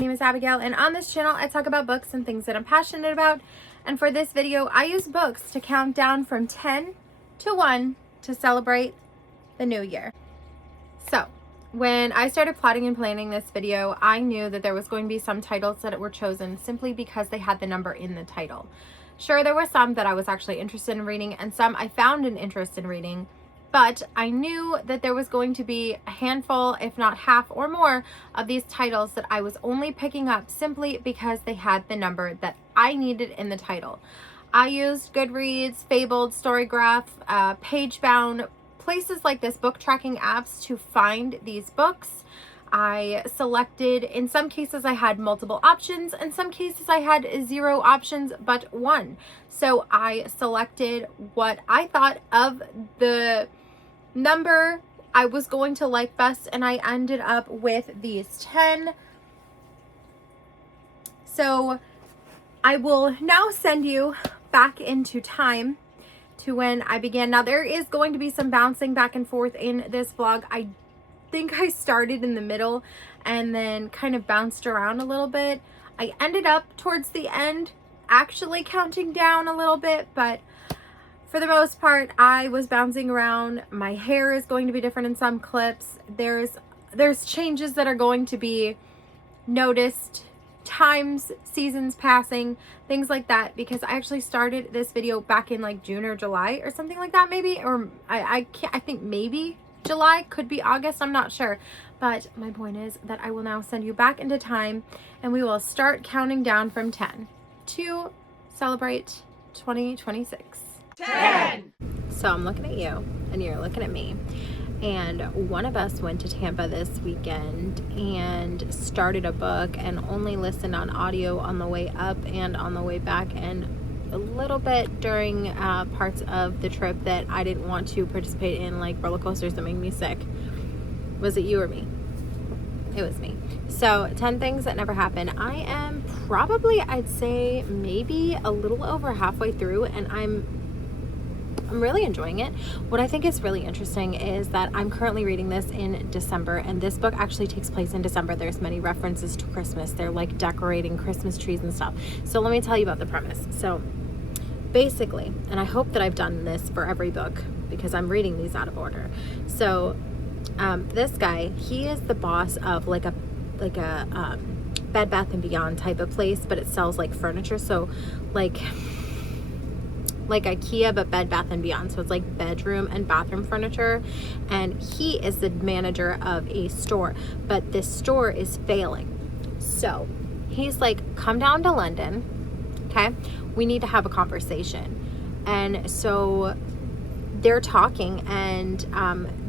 name is Abigail, and on this channel I talk about books and things that I'm passionate about. And for this video, I use books to count down from 10 to 1 to celebrate the new year. So, when I started plotting and planning this video, I knew that there was going to be some titles that were chosen simply because they had the number in the title. Sure, there were some that I was actually interested in reading, and some I found an interest in reading, but I knew that there was going to be a handful, if not half or more, of these titles that I was only picking up simply because they had the number that I needed in the title. I used Goodreads, Fabled, Storygraph, Pagebound, places like this, book tracking apps to find these books. I selected, in some cases I had multiple options, in some cases I had 0 options but 1. So I selected what I thought of the number I was going to like best, and I ended up with these 10. So I will now send you back into time to when I began. Now there is going to be some bouncing back and forth in this vlog. I think I started in the middle and then kind of bounced around a little bit. I ended up towards the end actually counting down a little bit, but for the most part I was bouncing around. My hair is going to be different in some clips. There's changes that are going to be noticed, times, seasons passing, things like that, because I actually started this video back in like June or July or something like that, maybe, or I think maybe July, could be August, I'm not sure. But my point is that I will now send you back into time and we will start counting down from 10 to celebrate 2026. 10! So I'm looking at you and you're looking at me, and one of us went to Tampa this weekend and started a book and only listened on audio on the way up and on the way back, and a little bit during parts of the trip that I didn't want to participate in, like roller coasters that made me sick. Was it you or me? It was me. So 10 things that never happened. I am probably, I'd say maybe a little over halfway through, and I'm really enjoying it. What I think is really interesting is that I'm currently reading this in December, and this book actually takes place in December. There's many references to Christmas. They're like decorating Christmas trees and stuff. So let me tell you about the premise. So basically, and I hope that I've done this for every book because I'm reading these out of order. So this guy, he is the boss of like a Bed Bath and Beyond type of place, but it sells like furniture. So like IKEA, but Bed Bath and Beyond. So it's like bedroom and bathroom furniture. And he is the manager of a store, but this store is failing. So he's like, come down to London. Okay. We need to have a conversation. And so they're talking, and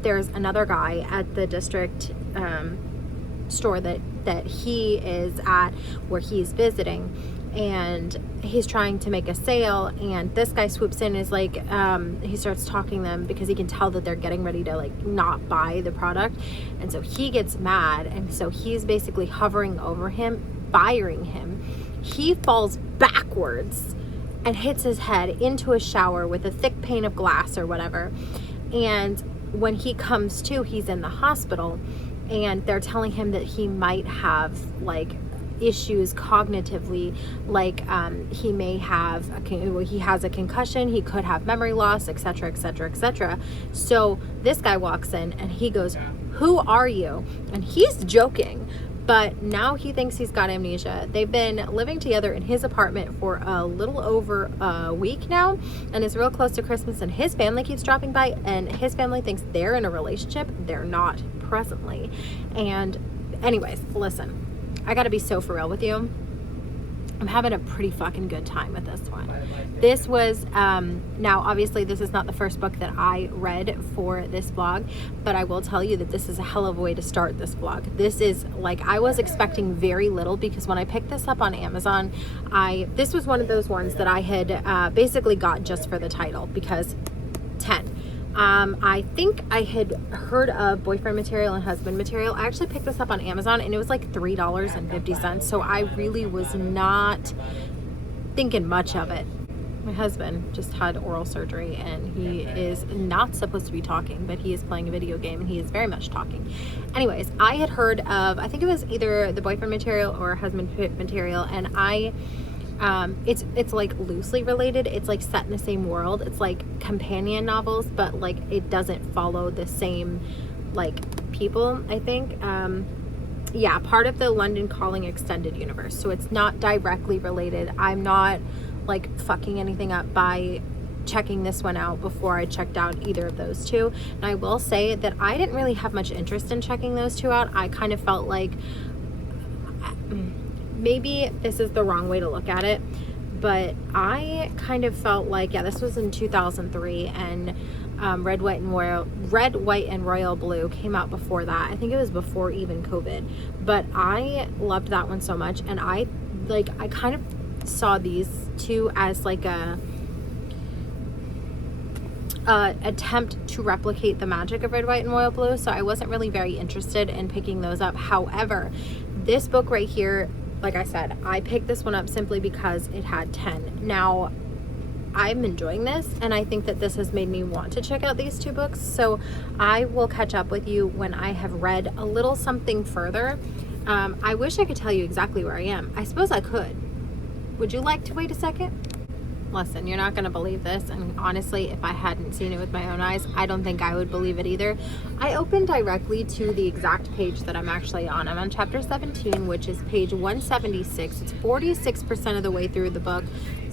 there's another guy at the district store that he is at, where he's visiting, and he's trying to make a sale, and this guy swoops in and is like, he starts talking to them because he can tell that they're getting ready to like not buy the product, and so he gets mad, and so he's basically hovering over him, firing him. He falls backwards and hits his head into a shower with a thick pane of glass or whatever, and when he comes to, he's in the hospital, and they're telling him that he might have like issues cognitively, like he may have he has a concussion, he could have memory loss, etc., etc., etc. So this guy walks in and he goes, "Who are you?" And he's joking, but now he thinks he's got amnesia. They've been living together in his apartment for a little over a week now, and it's real close to Christmas, and his family keeps dropping by, and his family thinks they're in a relationship. They're not presently. And anyways, listen, I gotta be so for real with you. I'm having a pretty fucking good time with this one. This was, now obviously this is not the first book that I read for this vlog, but I will tell you that this is a hell of a way to start this vlog. This is like, I was expecting very little, because when I picked this up on Amazon, this was one of those ones that I had basically got just for the title, because 10. I think I had heard of boyfriend material and husband material. I actually picked this up on Amazon and it was like $3.50. So I really was not thinking much of it. my husband just had oral surgery, and he is not supposed to be talking, but he is playing a video game and he is very much talking. Anyways, I had heard of, I think it was either the boyfriend material or husband material, and it's like loosely related. It's like set in the same world. It's like companion novels, but like it doesn't follow the same like people, I think. Yeah, part of the London Calling extended universe. So it's not directly related. I'm not like fucking anything up by checking this one out before I checked out either of those two. And I will say that I didn't really have much interest in checking those two out. I kind of felt like maybe this is the wrong way to look at it, but I kind of felt like, yeah, this was in 2003, and Red, White, and Royal Blue came out before that. I think it was before even COVID, but I loved that one so much, and I kind of saw these two as like a attempt to replicate the magic of Red, White, and Royal Blue, so I wasn't really very interested in picking those up. However, this book right here, like I said, I picked this one up simply because it had 10. Now, I'm enjoying this, and I think that this has made me want to check out these two books, so I will catch up with you when I have read a little something further. I wish I could tell you exactly where I am. I suppose I could. Would you like to wait a second? Listen, you're not going to believe this, and honestly, if I hadn't seen it with my own eyes, I don't think I would believe it either. I opened directly to the exact page that I'm actually on. I'm on chapter 17, which is page 176. It's 46% of the way through the book,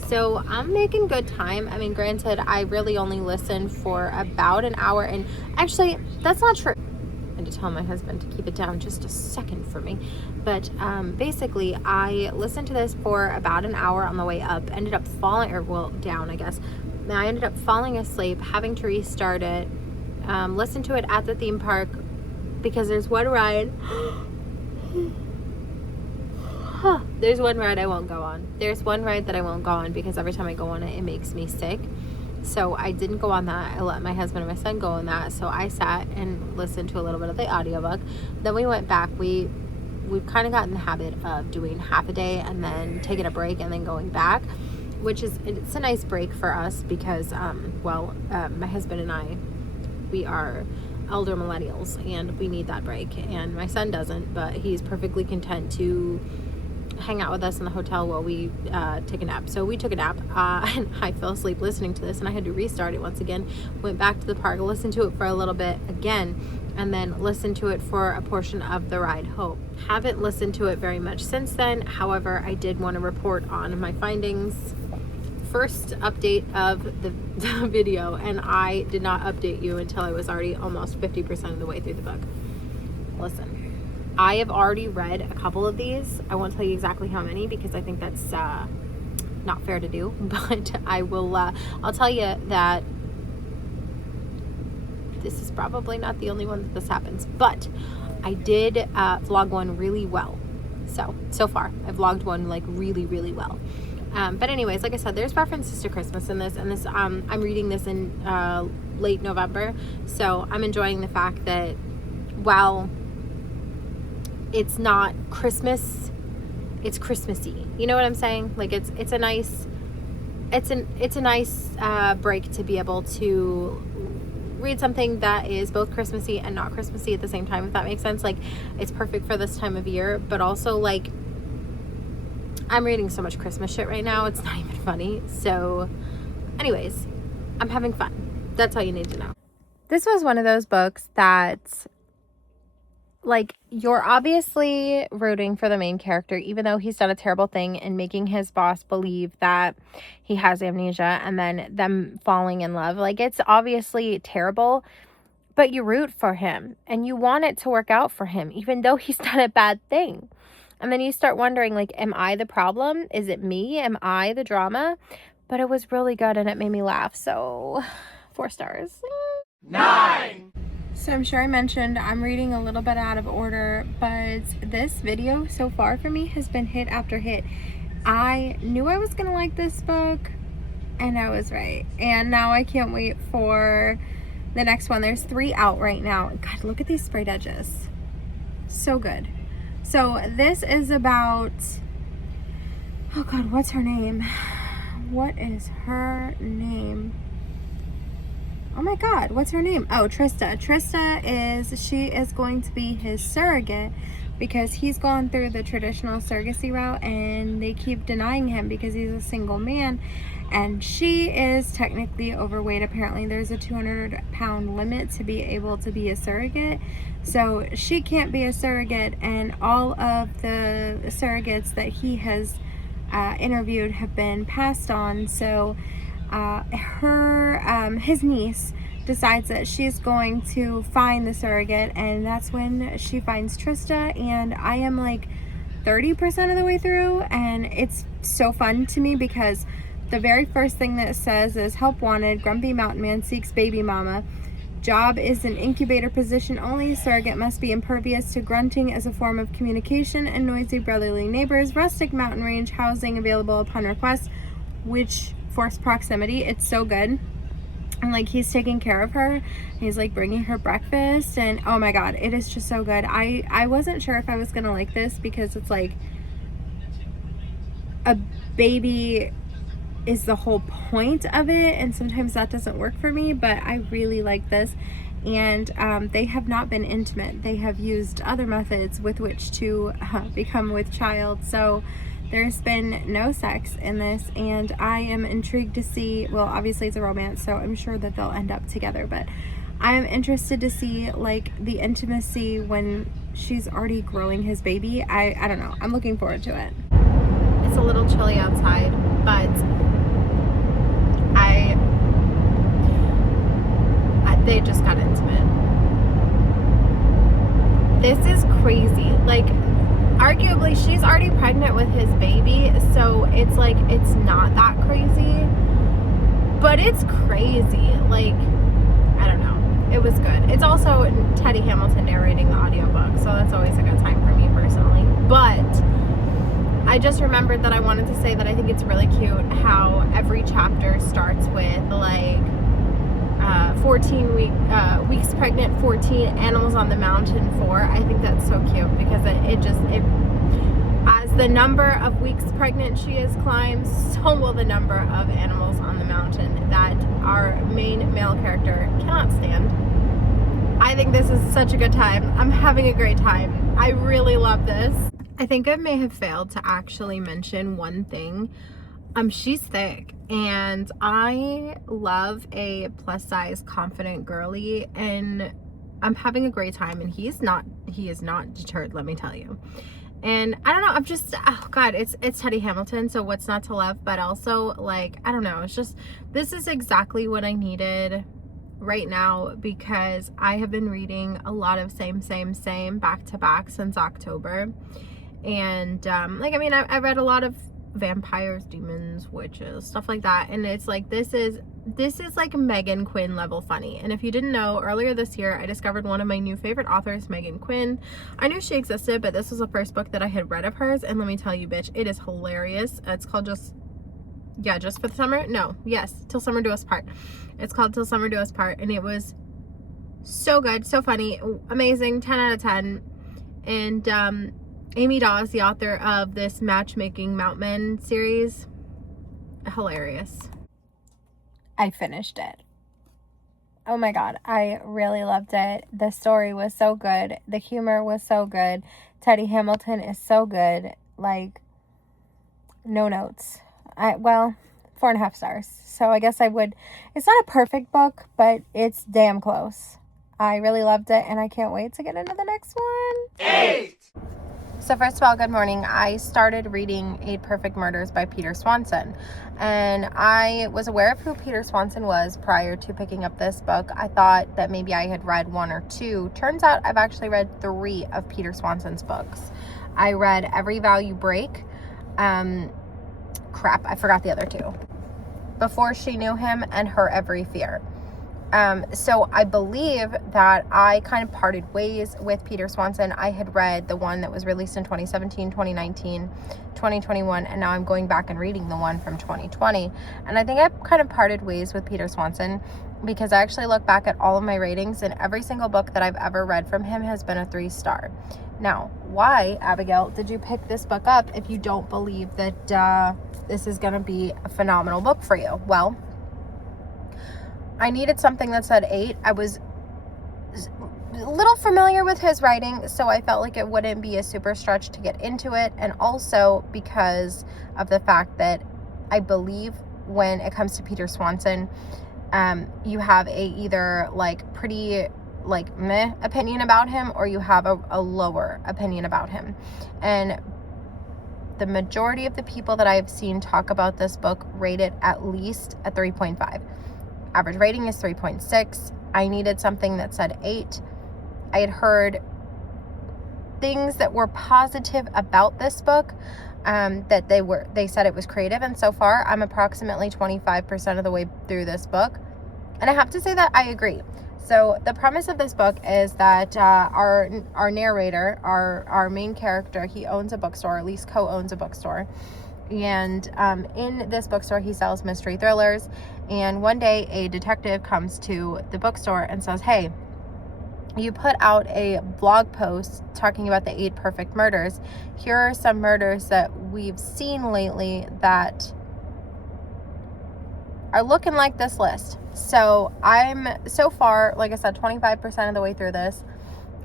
so I'm making good time. I mean, granted, I really only listened for about an hour, and actually, that's not true. I had to tell my husband to keep it down just a second for me. But basically, I listened to this for about an hour on the way up, ended up falling, or well, down, I guess. And I ended up falling asleep, having to restart it, listen to it at the theme park, because there's one ride. There's one ride I won't go on. There's one ride that I won't go on because every time I go on it, it makes me sick. So I didn't go on that. I let my husband and my son go on that. So I sat and listened to a little bit of the audiobook. Then we went back. We've kind of gotten the habit of doing half a day and then taking a break and then going back, which is, it's a nice break for us because, my husband and I, we are elder millennials and we need that break. And my son doesn't, but he's perfectly content to hang out with us in the hotel while we take a nap. So we took a nap, and I fell asleep listening to this, and I had to restart it once again. Went back to the park, listened to it for a little bit again, and then listened to it for a portion of the ride home. Haven't listened to it very much since then. However, I did want to report on my findings. First update of the video, and I did not update you until I was already almost 50% of the way through the book. Listen, I have already read a couple of these. I won't tell you exactly how many because I think that's not fair to do, but I will, I'll tell you that this is probably not the only one that this happens, but I did vlog one really well. So far, I've vlogged one like really, really well. But anyways, like I said, there's references to Christmas in this, and this I'm reading this in late November, so I'm enjoying the fact that while it's not Christmas, it's Christmassy. You know what I'm saying? Like it's a nice break to be able to read something that is both Christmassy and not Christmassy at the same time, if that makes sense. Like it's perfect for this time of year, but also like I'm reading so much Christmas shit right now, it's not even funny. So anyways, I'm having fun. That's all you need to know. This was one of those books that, like, you're obviously rooting for the main character, even though he's done a terrible thing in making his boss believe that he has amnesia and then them falling in love. Like, it's obviously terrible, but you root for him and you want it to work out for him, even though he's done a bad thing. And then you start wondering, like, am I the problem? Is it me? Am I the drama? But it was really good and it made me laugh. So 4 stars. 9. So I'm sure I mentioned I'm reading a little bit out of order, but this video so far for me has been hit after hit. I knew I was gonna like this book and I was right. And now I can't wait for the next one. There's 3 out right now. God, look at these sprayed edges. So good. So this is about, oh God, what's her name? what is her name? Oh my God, what's her name? Oh, Trista. She is going to be his surrogate because he's gone through the traditional surrogacy route and they keep denying him because he's a single man. And she is technically overweight. Apparently there's a 200-pound limit to be able to be a surrogate. So she can't be a surrogate, and all of the surrogates that he has interviewed have been passed on. So his niece decides that she's going to find the surrogate, and that's when she finds Trista. And I am like 30% of the way through, and it's so fun to me because the very first thing that it says is help wanted, grumpy mountain man seeks baby mama. Job is an incubator position only. Surrogate must be impervious to grunting as a form of communication and noisy brotherly neighbors. Rustic mountain range housing available upon request, which forced proximity. It's so good. And like he's taking care of her. He's like bringing her breakfast, and oh my God, it is just so good. I wasn't sure if I was gonna like this because it's like a baby is the whole point of it, and sometimes that doesn't work for me, but I really like this. And they have not been intimate. They have used other methods with which to become with child. So there's been no sex in this, and I am intrigued to see, well, obviously it's a romance, so I'm sure that they'll end up together, but I'm interested to see like the intimacy when she's already growing his baby. I don't know. I'm looking forward to it. It's a little chilly outside, but they just got intimate. This is crazy. Like, arguably she's already pregnant with his baby, so it's like it's not that crazy, but it's crazy. Like, I don't know, it was good. It's also Teddy Hamilton narrating the audiobook, so that's always a good time for me personally. But I just remembered that I wanted to say that I think it's really cute how every chapter starts with like 14 weeks pregnant, 14 animals on the mountain, 4. I think that's so cute because it as the number of weeks pregnant she has climbed, so will the number of animals on the mountain that our main male character cannot stand. I think this is such a good time. I'm having a great time. I really love this. I think I may have failed to actually mention one thing. She's thick, and I love a plus size confident girly, and I'm having a great time, and he is not deterred, let me tell you. And I don't know, I'm just, oh God, it's Teddy Hamilton, so what's not to love? But also, like, I don't know, it's just, this is exactly what I needed right now, because I have been reading a lot of same back to back since October. And like, I mean, I read a lot of vampires, demons, witches, stuff like that, and it's like this is like Megan Quinn level funny. And if you didn't know, earlier this year I discovered one of my new favorite authors, Megan Quinn. I knew she existed, but this was the first book that I had read of hers, and let me tell you, bitch, it is hilarious. It's called Just for the Summer. No, yes, Till Summer Do Us Part. It's called Till Summer Do Us Part, and it was so good, so funny, amazing, 10 out of 10. And Amy Dawes, the author of this Matchmaking Mountain series, hilarious. I finished it. Oh my God, I really loved it. The story was so good. The humor was so good. Teddy Hamilton is so good. Like, no notes. 4.5 stars. So I guess I would, it's not a perfect book, but it's damn close. I really loved it, and I can't wait to get into the next one. 8! So first of all, good morning. I started reading 8 Perfect Murders by Peter Swanson, and I was aware of who Peter Swanson was prior to picking up this book. I thought that maybe I had read 1 or 2. Turns out I've actually read 3 of Peter Swanson's books. I read Every Vow You Break. I forgot the other 2. Before She Knew Him and Her Every Fear. So I believe that I kind of parted ways with Peter Swanson. I had read the one that was released in 2017, 2019, 2021, and now I'm going back and reading the one from 2020. And I think I kind of parted ways with Peter Swanson because I actually look back at all of my ratings, and every single book that I've ever read from him has been a 3-star. Now, why, Abigail, did you pick this book up if you don't believe that this is going to be a phenomenal book for you. Well, I needed something that said 8. I was a little familiar with his writing, so I felt like it wouldn't be a super stretch to get into it, and also because of the fact that I believe when it comes to Peter Swanson, you have a either like pretty like meh opinion about him, or you have a lower opinion about him. And the majority of the people that I've seen talk about this book rate it at least a 3.5. Average rating is 3.6. I needed something that said 8. I had heard things that were positive about this book, that they said it was creative, and so far I'm approximately 25% of the way through this book, and I have to say that I agree. So the premise of this book is that our narrator, our main character, he owns a bookstore, or at least co-owns a bookstore, and in this bookstore he sells mystery thrillers. And one day a detective comes to the bookstore and says, hey, you put out a blog post talking about the 8 perfect murders. Here are some murders that we've seen lately that are looking like this list. So I'm so far, like I said, 25% of the way through this.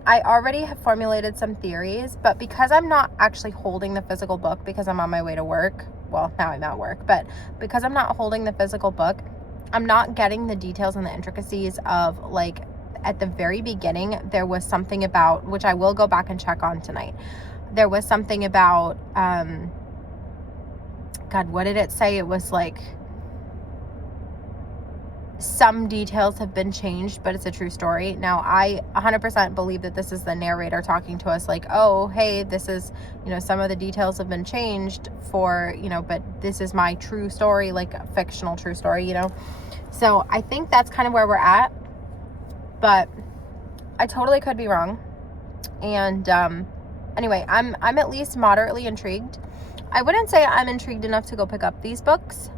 I already have formulated some theories, but because I'm not actually holding the physical book because I'm on my way to work, well, now I'm at work, but because I'm not holding the physical book, I'm not getting the details and the intricacies of, like, at the very beginning, there was something about, which I will go back and check on tonight. There was something about, God, what did it say? It was like, some details have been changed, but it's a true story. Now, I 100% believe that this is the narrator talking to us like, oh, hey, this is, some of the details have been changed for, but this is my true story, like a fictional true story, So I think that's kind of where we're at, but I totally could be wrong. And anyway, I'm at least moderately intrigued. I wouldn't say I'm intrigued enough to go pick up these books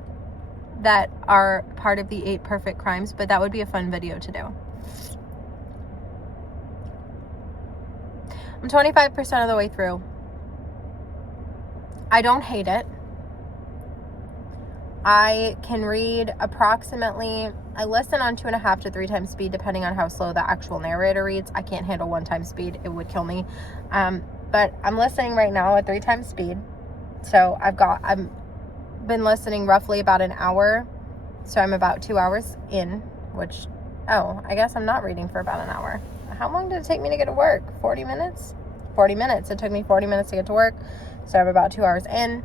that are part of the 8 perfect crimes, but that would be a fun video to do. I'm 25% of the way through. I don't hate it. I can read approximately, I listen on 2.5 to 3 times speed, depending on how slow the actual narrator reads. I can't handle 1 time speed. It would kill me. But I'm listening right now at 3 times speed. So I've been listening roughly about an hour, so I'm about 2 hours in, which, I guess I'm not reading for about an hour. How long did it take me to get to work? 40 minutes? 40 minutes. It took me 40 minutes to get to work, so I'm about 2 hours in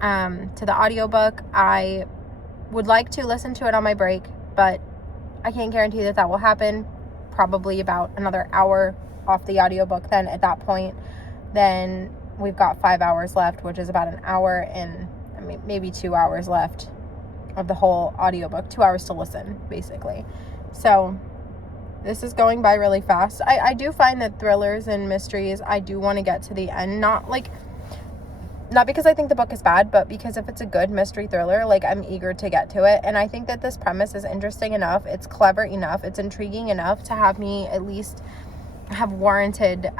to the audiobook. I would like to listen to it on my break, but I can't guarantee that will happen. Probably about another hour off the audiobook. Then at that point, then we've got 5 hours left, which is about an hour and maybe 2 hours left of the whole audiobook. 2 hours to listen, basically. So this is going by really fast. I do find that thrillers and mysteries, I do want to get to the end. Not because I think the book is bad, but because if it's a good mystery thriller, I'm eager to get to it. And I think that this premise is interesting enough, it's clever enough, it's intriguing enough to have me at least have warranted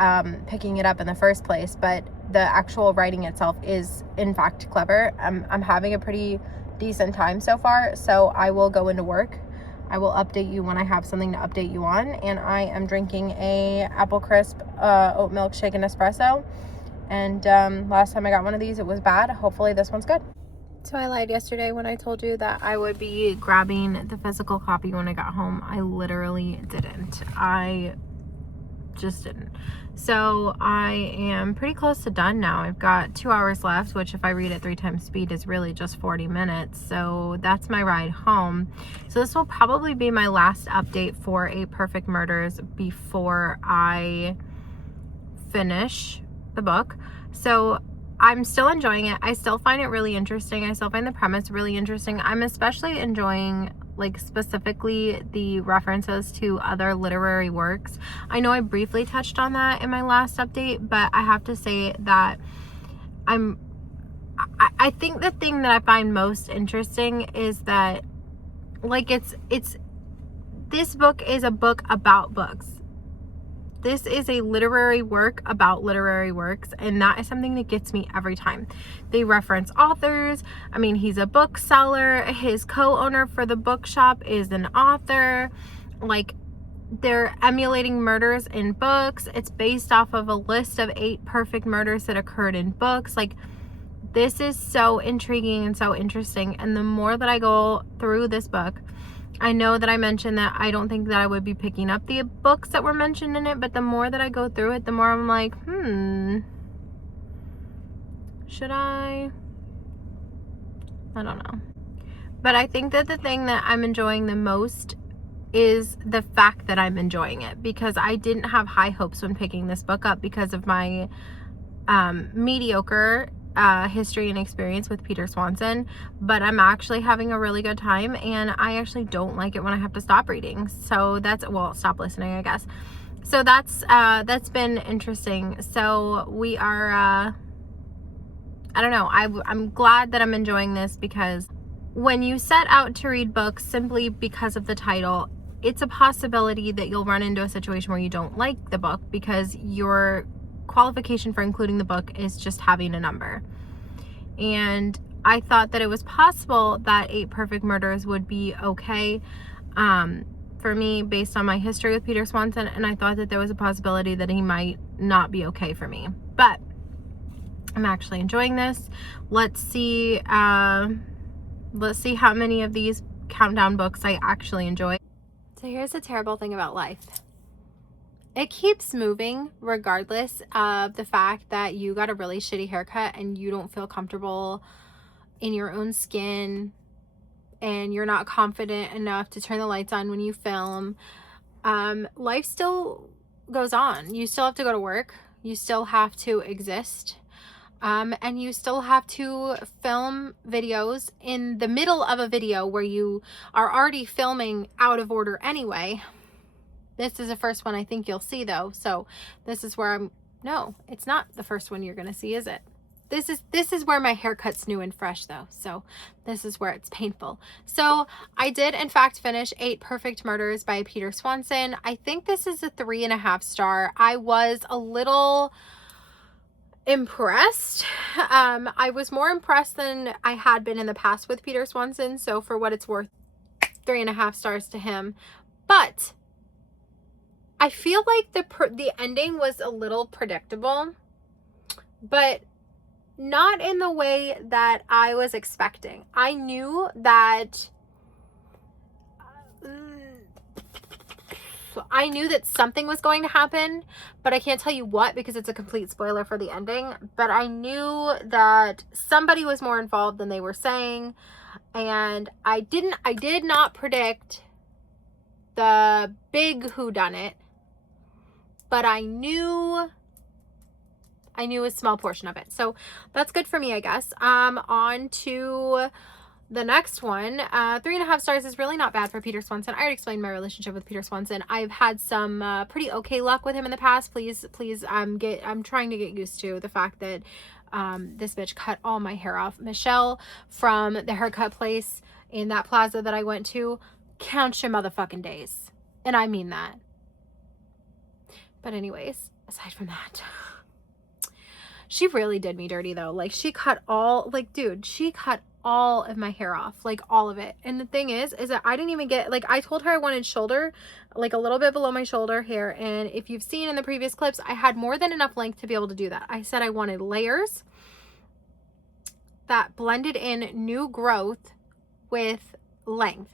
picking it up in the first place. But the actual writing itself is in fact clever. I'm having a pretty decent time so far, so I will go into work. I will update you when I have something to update you on. And I am drinking a apple crisp oat milk shaken espresso. And last time I got one of these, it was bad. Hopefully this one's good. So I lied yesterday when I told you that I would be grabbing the physical copy when I got home. I literally didn't. I just didn't. So I am pretty close to done now. I've got 2 hours left, which if I read at 3 times speed is really just 40 minutes. So that's my ride home. So this will probably be my last update for 8 Perfect Murders before I finish the book. So I'm still enjoying it. I still find it really interesting. I still find the premise really interesting. I'm especially enjoying specifically the references to other literary works. I know I briefly touched on that in my last update, but I have to say that I think the thing that I find most interesting is that this book is a book about books. This is a literary work about literary works, and that is something that gets me every time. They reference authors. I mean, he's a bookseller. His co-owner for the bookshop is an author. Like, they're emulating murders in books. It's based off of a list of 8 perfect murders that occurred in books. Like, this is so intriguing and so interesting. And the more that I go through this book, I know that I mentioned that I don't think that I would be picking up the books that were mentioned in it, but the more that I go through it, the more I'm like, should I? I don't know. But I think that the thing that I'm enjoying the most is the fact that I'm enjoying it, because I didn't have high hopes when picking this book up because of my mediocre history and experience with Peter Swanson, but I'm actually having a really good time, and I actually don't like it when I have to stop reading. So stop listening, I guess. So that's been interesting. So we are, I don't know, I'm glad that I'm enjoying this, because when you set out to read books simply because of the title, it's a possibility that you'll run into a situation where you don't like the book because your qualification for including the book is just having a number. And I thought that it was possible that 8 Perfect Murders would be okay for me based on my history with Peter Swanson, and I thought that there was a possibility that he might not be okay for me. But I'm actually enjoying this. Let's see how many of these countdown books I actually enjoy. So here's the terrible thing about life. It keeps moving regardless of the fact that you got a really shitty haircut and you don't feel comfortable in your own skin and you're not confident enough to turn the lights on when you film. Life still goes on. You still have to go to work. You still have to exist. And you still have to film videos in the middle of a video where you are already filming out of order anyway. This is the first one I think you'll see, though. So this is where no, it's not the first one you're going to see, is it? This is where my haircut's new and fresh, though. So this is where it's painful. So I did, in fact, finish 8 Perfect Murders by Peter Swanson. I think this is a 3.5 star. I was a little impressed. I was more impressed than I had been in the past with Peter Swanson. So for what it's worth, 3.5 stars to him. But I feel like the ending was a little predictable, but not in the way that I was expecting. I knew that something was going to happen, but I can't tell you what because it's a complete spoiler for the ending. But I knew that somebody was more involved than they were saying, and I did not predict the big whodunit. But I knew a small portion of it. So that's good for me, I guess. On to the next one. 3.5 stars is really not bad for Peter Swanson. I already explained my relationship with Peter Swanson. I've had some pretty okay luck with him in the past. Please, I'm trying to get used to the fact that this bitch cut all my hair off. Michelle from the haircut place in that plaza that I went to, count your motherfucking days. And I mean that. But anyways, aside from that, she really did me dirty though. Like, she cut all of my hair off, like all of it. And the thing is that I didn't even get, like, I told her I wanted shoulder, like a little bit below my shoulder hair. And if you've seen in the previous clips, I had more than enough length to be able to do that. I said I wanted layers that blended in new growth with length.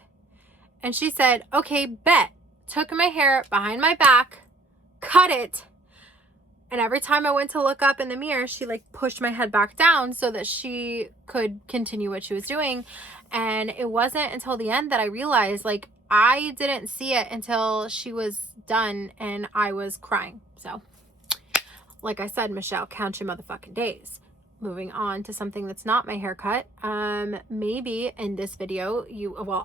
And she said, okay, bet. Took my hair behind my back, cut it, and every time I went to look up in the mirror, she like pushed my head back down so that she could continue what she was doing. And it wasn't until the end that I realized, like, I didn't see it until she was done and I was crying. So like I said, Michelle, count your motherfucking days. Moving on to something that's not my haircut. Maybe in this video,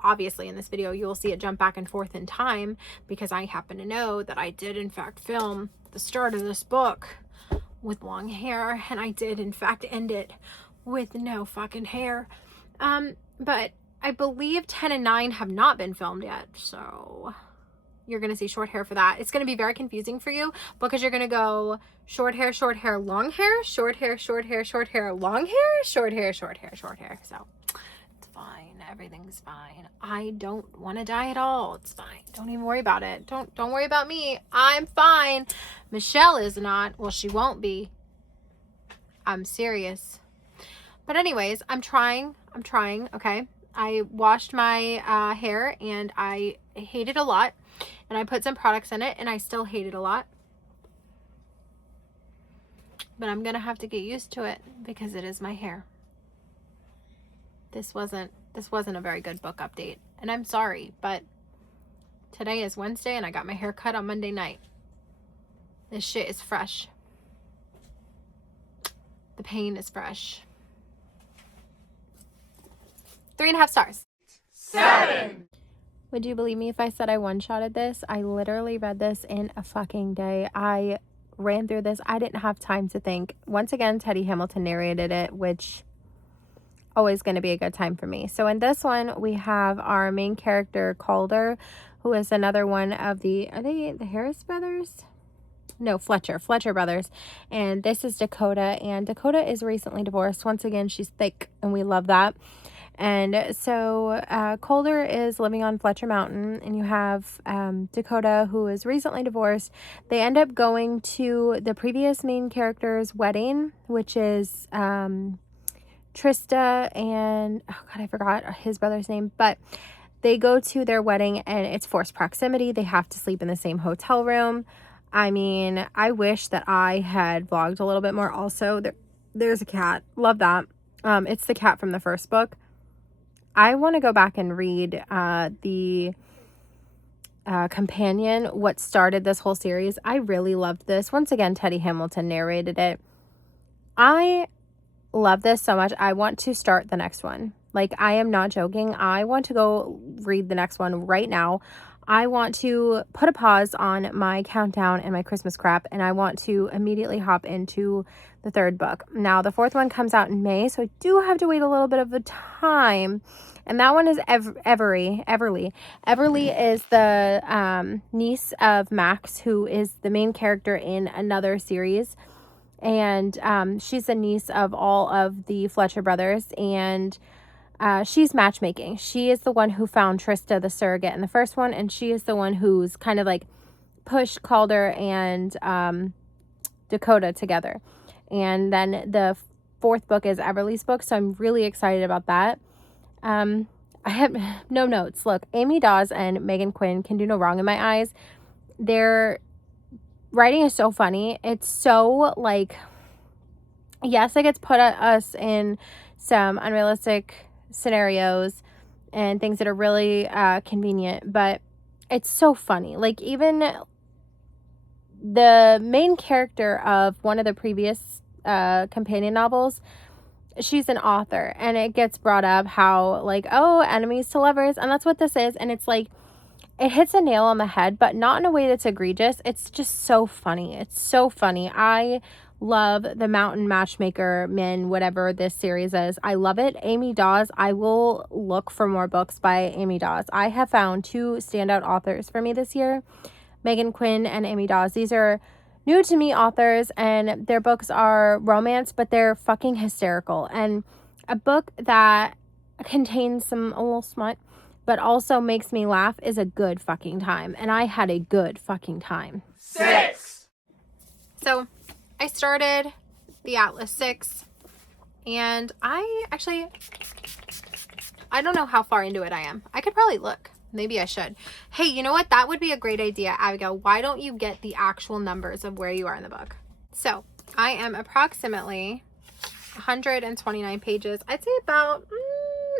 obviously in this video, you will see it jump back and forth in time because I happen to know that I did in fact film the start of this book with long hair, and I did in fact end it with no fucking hair. But I believe 10 and 9 have not been filmed yet, so you're going to see short hair for that. It's going to be very confusing for you because you're going to go short hair, long hair, short hair, long hair, short hair, short hair. So it's fine. Everything's fine. I don't want to dye at all. It's fine. Don't even worry about it. Don't worry about me. I'm fine. Michelle is not. Well, she won't be. I'm serious. But anyways, I'm trying. Okay. I washed my hair and I hate it a lot. And I put some products in it and I still hate it a lot. But I'm going to have to get used to it because it is my hair. This wasn't a very good book update. And I'm sorry, but today is Wednesday and I got my hair cut on Monday night. This shit is fresh. The pain is fresh. 3.5 stars. 7. Would you believe me if I said I one-shotted this? I literally read this in a fucking day. I ran through this. I didn't have time to think. Once again, Teddy Hamilton narrated it, which always going to be a good time for me. So in this one, we have our main character, Calder, who is another one of are they the Harris brothers? No, Fletcher brothers. And this is Dakota, and Dakota is recently divorced. Once again, she's thick, and we love that. And so Calder is living on Fletcher Mountain, and you have Dakota, who is recently divorced. They end up going to the previous main character's wedding, which is Trista and, oh God, I forgot his brother's name, but they go to their wedding and it's forced proximity. They have to sleep in the same hotel room. I mean, I wish that I had vlogged a little bit more. Also, there's a cat. Love that. It's the cat from the first book. I want to go back and read the companion, what started this whole series. I really loved this. Once again, Teddy Hamilton narrated it. I love this so much. I want to start the next one. Like, I am not joking. I want to go read the next one right now. I want to put a pause on my countdown and my Christmas crap, and I want to immediately hop into the third book. Now, the fourth one comes out in May, so I do have to wait a little bit of a time. And that one is Everly. Everly is the niece of Max, who is the main character in another series. And she's the niece of all of the Fletcher brothers, and she's matchmaking. She is the one who found Trista, the surrogate, in the first one, and she is the one who's kind of like pushed Calder and Dakota together. And then the fourth book is Everly's book, so I'm really excited about that. I have no notes. Look, Amy Dawes and Megan Quinn can do no wrong in my eyes. Their writing is so funny. It's so, like, yes, it gets put at us in some unrealistic scenarios and things that are really convenient, but it's so funny. Like, even the main character of one of the previous companion novels, she's an author, and it gets brought up how, like, oh, enemies to lovers, and that's what this is. And it's like, it hits a nail on the head, but not in a way that's egregious. It's just so funny. It's so funny. I love the Mountain Matchmaker Men, whatever this series is. I love it. Amy Dawes, I will look for more books by Amy Dawes. I have found 2 standout authors for me this year, Megan Quinn and Amy Dawes. These are new to me authors, and their books are romance, but they're fucking hysterical. And a book that contains a little smut, but also makes me laugh is a good fucking time. And I had a good fucking time. 6. So I started the Atlas 6, and I don't know how far into it I am. I could probably look. Maybe I should. Hey, you know what? That would be a great idea, Abigail. Why don't you get the actual numbers of where you are in the book? So I am approximately 129 pages. I'd say about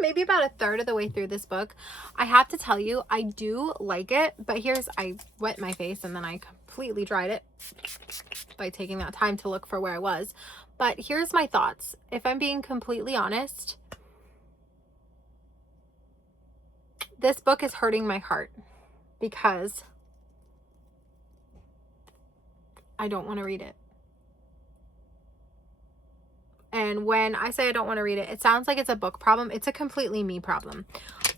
maybe about a third of the way through this book. I have to tell you, I do like it, but I wet my face and then I completely dried it by taking that time to look for where I was. But here's my thoughts. If I'm being completely honest, this book is hurting my heart because I don't want to read it. And when I say I don't want to read it, it sounds like it's a book problem. It's a completely me problem.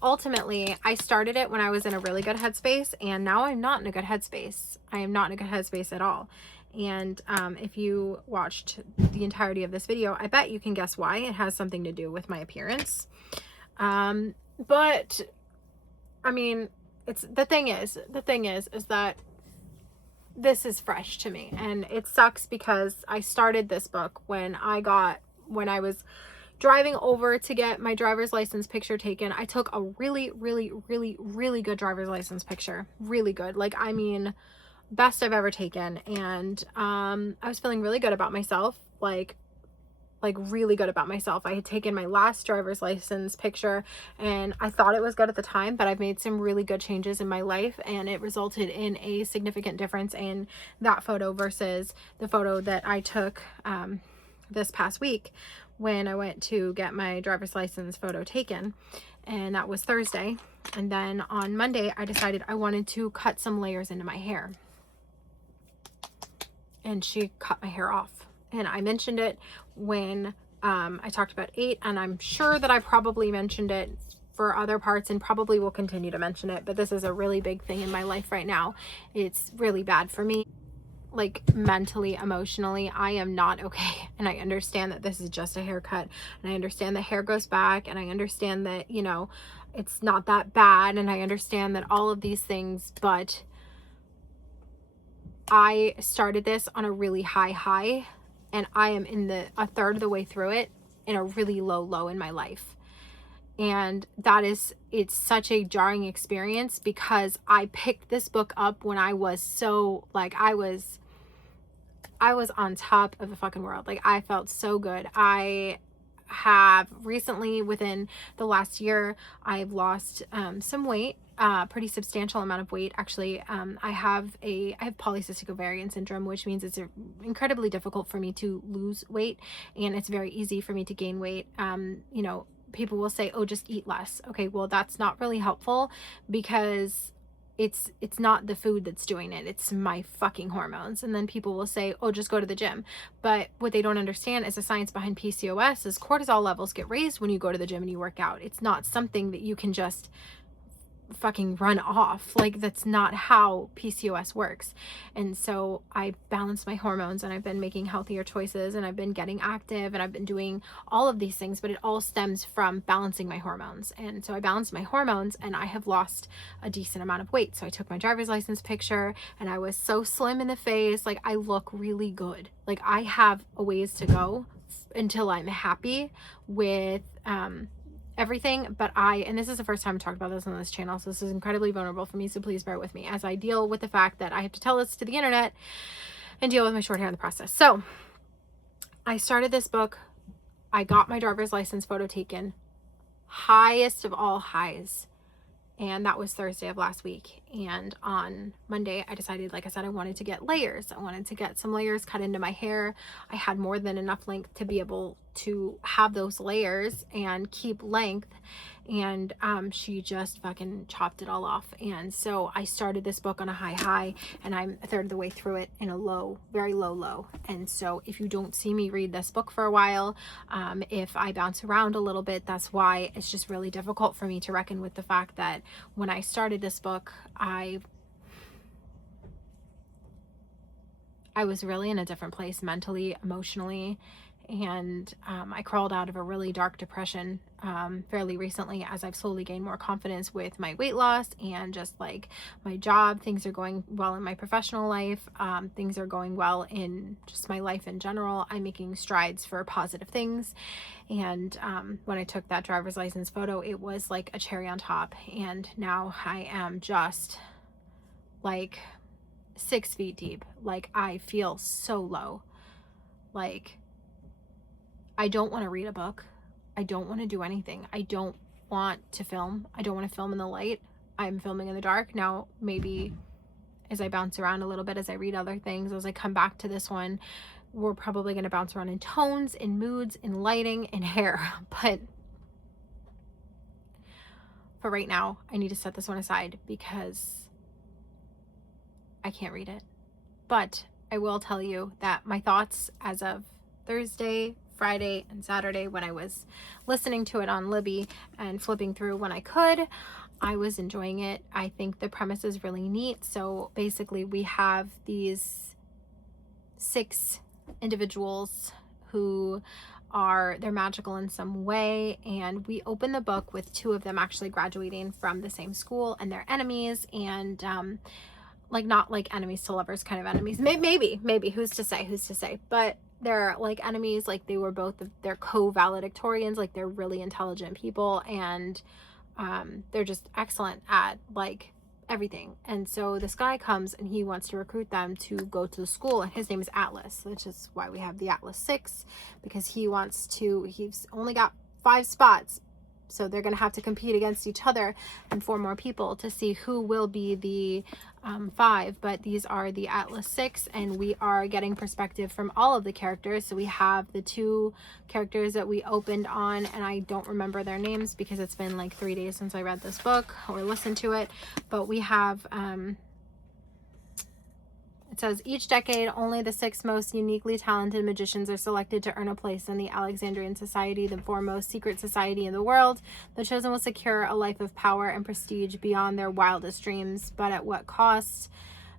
Ultimately, I started it when I was in a really good headspace, and now I'm not in a good headspace. I am not in a good headspace at all. And if you watched the entirety of this video, I bet you can guess why. It has something to do with my appearance. But I mean, it's the thing is that this is fresh to me, and it sucks because I started this book when I was driving over to get my driver's license picture taken. I took a really, really, really, really good driver's license picture. Really good. Like, I mean, best I've ever taken. And I was feeling really good about myself. Like really good about myself. I had taken my last driver's license picture and I thought it was good at the time, but I've made some really good changes in my life, and it resulted in a significant difference in that photo versus the photo that I took this past week when I went to get my driver's license photo taken. And that was Thursday. And then on Monday, I decided I wanted to cut some layers into my hair. And she cut my hair off. And I mentioned it when I talked about 8, and I'm sure that I probably mentioned it for other parts and probably will continue to mention it, but this is a really big thing in my life right now. It's really bad for me, like mentally, emotionally. I am not okay, and I understand that this is just a haircut, and I understand that hair grows back, and I understand that, you know, it's not that bad, and I understand that all of these things, but I started this on a really high, and I am in a third of the way through it in a really low in my life. And it's such a jarring experience because I picked this book up when I was so, like, I was on top of the fucking world. Like, I felt so good. I have recently, within the last year, I've lost some weight. Pretty substantial amount of weight, actually. I have polycystic ovarian syndrome, which means it's incredibly difficult for me to lose weight, and it's very easy for me to gain weight. You know, people will say, oh, just eat less. Okay, well, that's not really helpful because it's not the food that's doing it, it's my fucking hormones. And then people will say, oh, just go to the gym. But what they don't understand is the science behind PCOS is cortisol levels get raised when you go to the gym and you work out. It's not something that you can just fucking run off. Like, that's not how PCOS works. And so I balanced my hormones, and I've been making healthier choices, and I've been getting active, and I've been doing all of these things, but it all stems from balancing my hormones. And so I balanced my hormones, and I have lost a decent amount of weight. So I took my driver's license picture, and I was so slim in the face. Like, I look really good. Like, I have a ways to go until I'm happy with everything, but and this is the first time I've talked about this on this channel, so this is incredibly vulnerable for me, so please bear with me as I deal with the fact that I have to tell this to the internet and deal with my short hair in the process. So I started this book, I got my driver's license photo taken, highest of all highs, and that was Thursday of last week. And on Monday, I decided, like I said, I wanted to get layers. I wanted to get some layers cut into my hair. I had more than enough length to be able to have those layers and keep length. And she just fucking chopped it all off. And so I started this book on a high, and I'm a third of the way through it in a low, very low. And so if you don't see me read this book for a while, if I bounce around a little bit, that's why. It's just really difficult for me to reckon with the fact that when I started this book, I was really in a different place mentally, emotionally, and I crawled out of a really dark depression fairly recently as I've slowly gained more confidence with my weight loss and just like my job. Things are going well in my professional life. Things are going well in just my life in general. I'm making strides for positive things. And when I took that driver's license photo, it was like a cherry on top. And now I am just like 6 feet deep. Like, I feel so low. Like, I don't want to read a book. I don't want to do anything. I don't want to film. I don't want to film in the light. I'm filming in the dark. Now, maybe as I bounce around a little bit, as I read other things, as I come back to this one, we're probably going to bounce around in tones, in moods, in lighting, in hair. But for right now, I need to set this one aside because I can't read it. But I will tell you that my thoughts as of Thursday, Friday and Saturday when I was listening to it on Libby and flipping through when I could. I was enjoying it. I think the premise is really neat. So basically we have these 6 individuals who they're magical in some way, and we open the book with 2 of them actually graduating from the same school, and they're enemies, and like not like enemies to lovers kind of enemies, maybe who's to say, but they're like enemies, like they're co-valedictorians, like they're really intelligent people, and they're just excellent at like everything. And so this guy comes and he wants to recruit them to go to the school, and his name is Atlas, which is why we have the Atlas 6, because he's only got 5 spots, so they're going to have to compete against each other and 4 more people to see who will be the 5. But these are the Atlas 6, and we are getting perspective from all of the characters. So we have the 2 characters that we opened on, and I don't remember their names because it's been like 3 days since I read this book or listened to it. But we have it says, each decade, only the 6 most uniquely talented magicians are selected to earn a place in the Alexandrian Society, the foremost secret society in the world. The chosen will secure a life of power and prestige beyond their wildest dreams, but at what cost?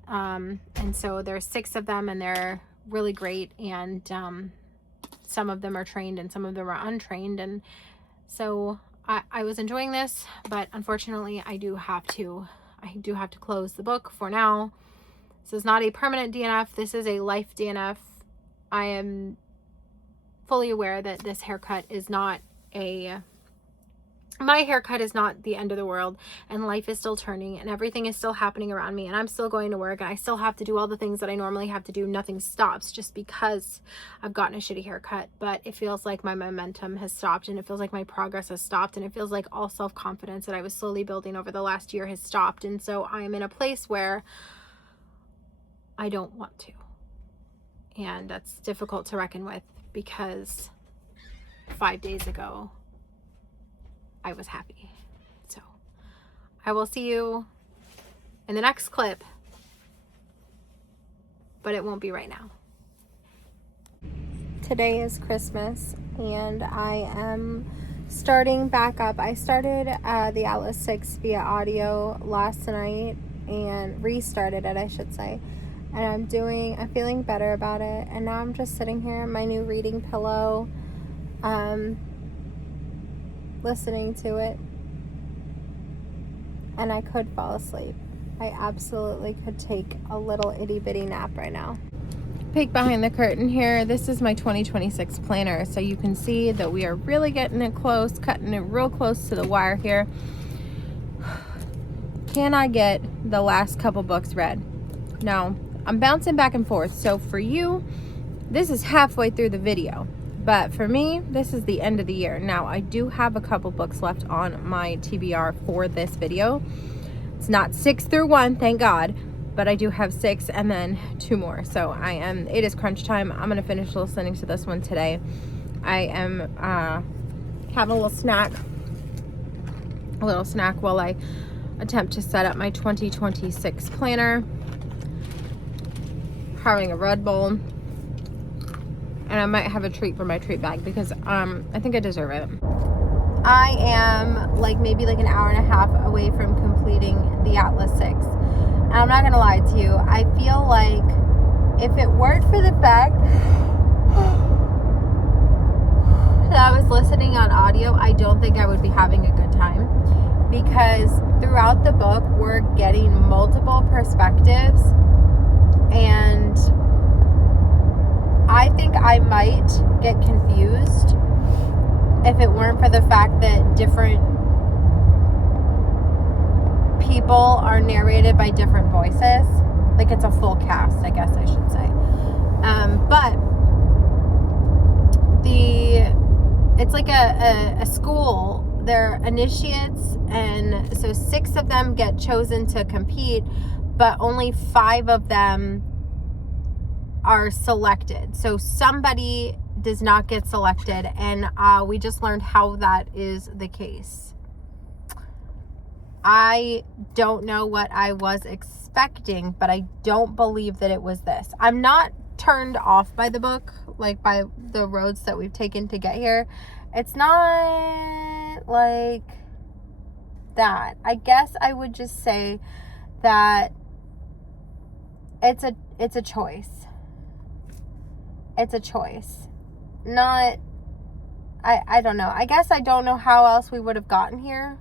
And so there's 6 of them, and they're really great, and some of them are trained and some of them are untrained. And so I was enjoying this, but unfortunately I do have to close the book for now. This is not a permanent DNF. This is a life DNF. I am fully aware that this haircut is not my haircut is not the end of the world, and life is still turning, and everything is still happening around me, and I'm still going to work, and I still have to do all the things that I normally have to do. Nothing stops just because I've gotten a shitty haircut. But it feels like my momentum has stopped, and it feels like my progress has stopped, and it feels like all self-confidence that I was slowly building over the last year has stopped. And so I'm in a place where I don't want to, and that's difficult to reckon with, because 5 days ago I was happy. So I will see you in the next clip, but it won't be right now. Today is Christmas, and I am starting back up. I started the Atlas 6 via audio last night and restarted it, I should say. And I'm feeling better about it. And now I'm just sitting here in my new reading pillow, listening to it. And I could fall asleep. I absolutely could take a little itty bitty nap right now. Peek behind the curtain here. This is my 2026 planner. So you can see that we are really getting it close, cutting it real close to the wire here. Can I get the last couple books read? No. I'm bouncing back and forth. So for you, this is halfway through the video, but for me, this is the end of the year. Now, I do have a couple books left on my TBR for this video. It's not 6 through 1, thank God, but I do have 6 and then 2 more. So it is crunch time. I'm gonna finish listening to this one today. I am having a little snack while I attempt to set up my 2026 planner. Having a Red Bull, and I might have a treat for my treat bag because I think I deserve it. I am maybe an hour and a half away from completing the Atlas 6, and I'm not gonna lie to you, I feel like if it weren't for the fact that I was listening on audio, I don't think I would be having a good time, because throughout the book we're getting multiple perspectives. And I think I might get confused if it weren't for the fact that different people are narrated by different voices. Like, it's a full cast, I guess I should say. But it's like a school. They're initiates, and so 6 of them get chosen to compete, but only 5 of them are selected. So somebody does not get selected, and we just learned how that is the case. I don't know what I was expecting, but I don't believe that it was this. I'm not turned off by the book, like by the roads that we've taken to get here. It's not like that. I guess I would just say that it's a choice. It's a choice. Not, I don't know. I guess I don't know how else we would have gotten here.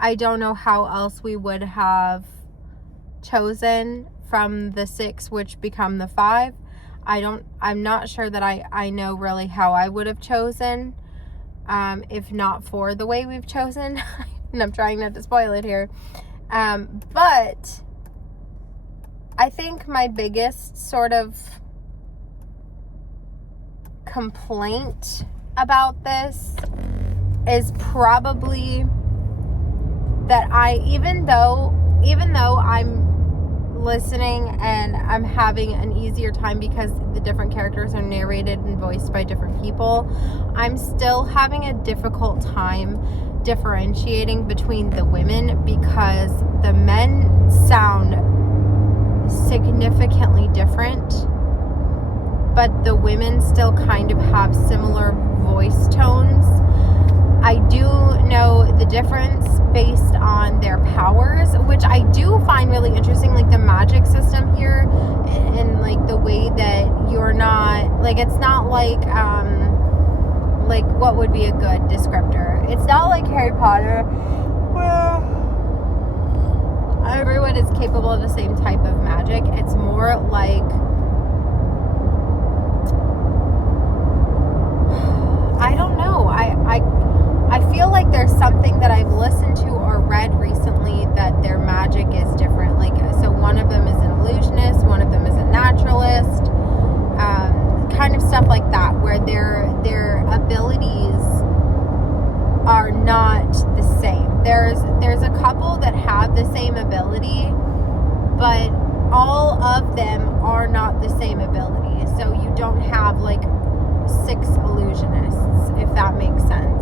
I don't know how else we would have chosen from the 6, which become the 5. I'm not sure that I know really how I would have chosen, if not for the way we've chosen. And I'm trying not to spoil it here. But I think my biggest sort of complaint about this is probably that even though I'm listening and I'm having an easier time because the different characters are narrated and voiced by different people, I'm still having a difficult time differentiating between the women because the men sound significantly different, but the women still kind of have similar voice tones. I do know the difference based on their powers, which I do find really interesting, like the magic system here and like the way that you're not, like, it's not like what would be a good descriptor? It's not like Harry Potter where everyone is capable of the same type of magic. It's more like, I don't know. I feel like there's something that I've listened to or read recently that their magic is different. Like, so one of them is an illusionist, one of them is a naturalist, kind of stuff like that, where their abilities are not the same. There's a couple that have the same ability, but all of them are not the same ability. So you don't have like 6 illusionists, if that makes sense.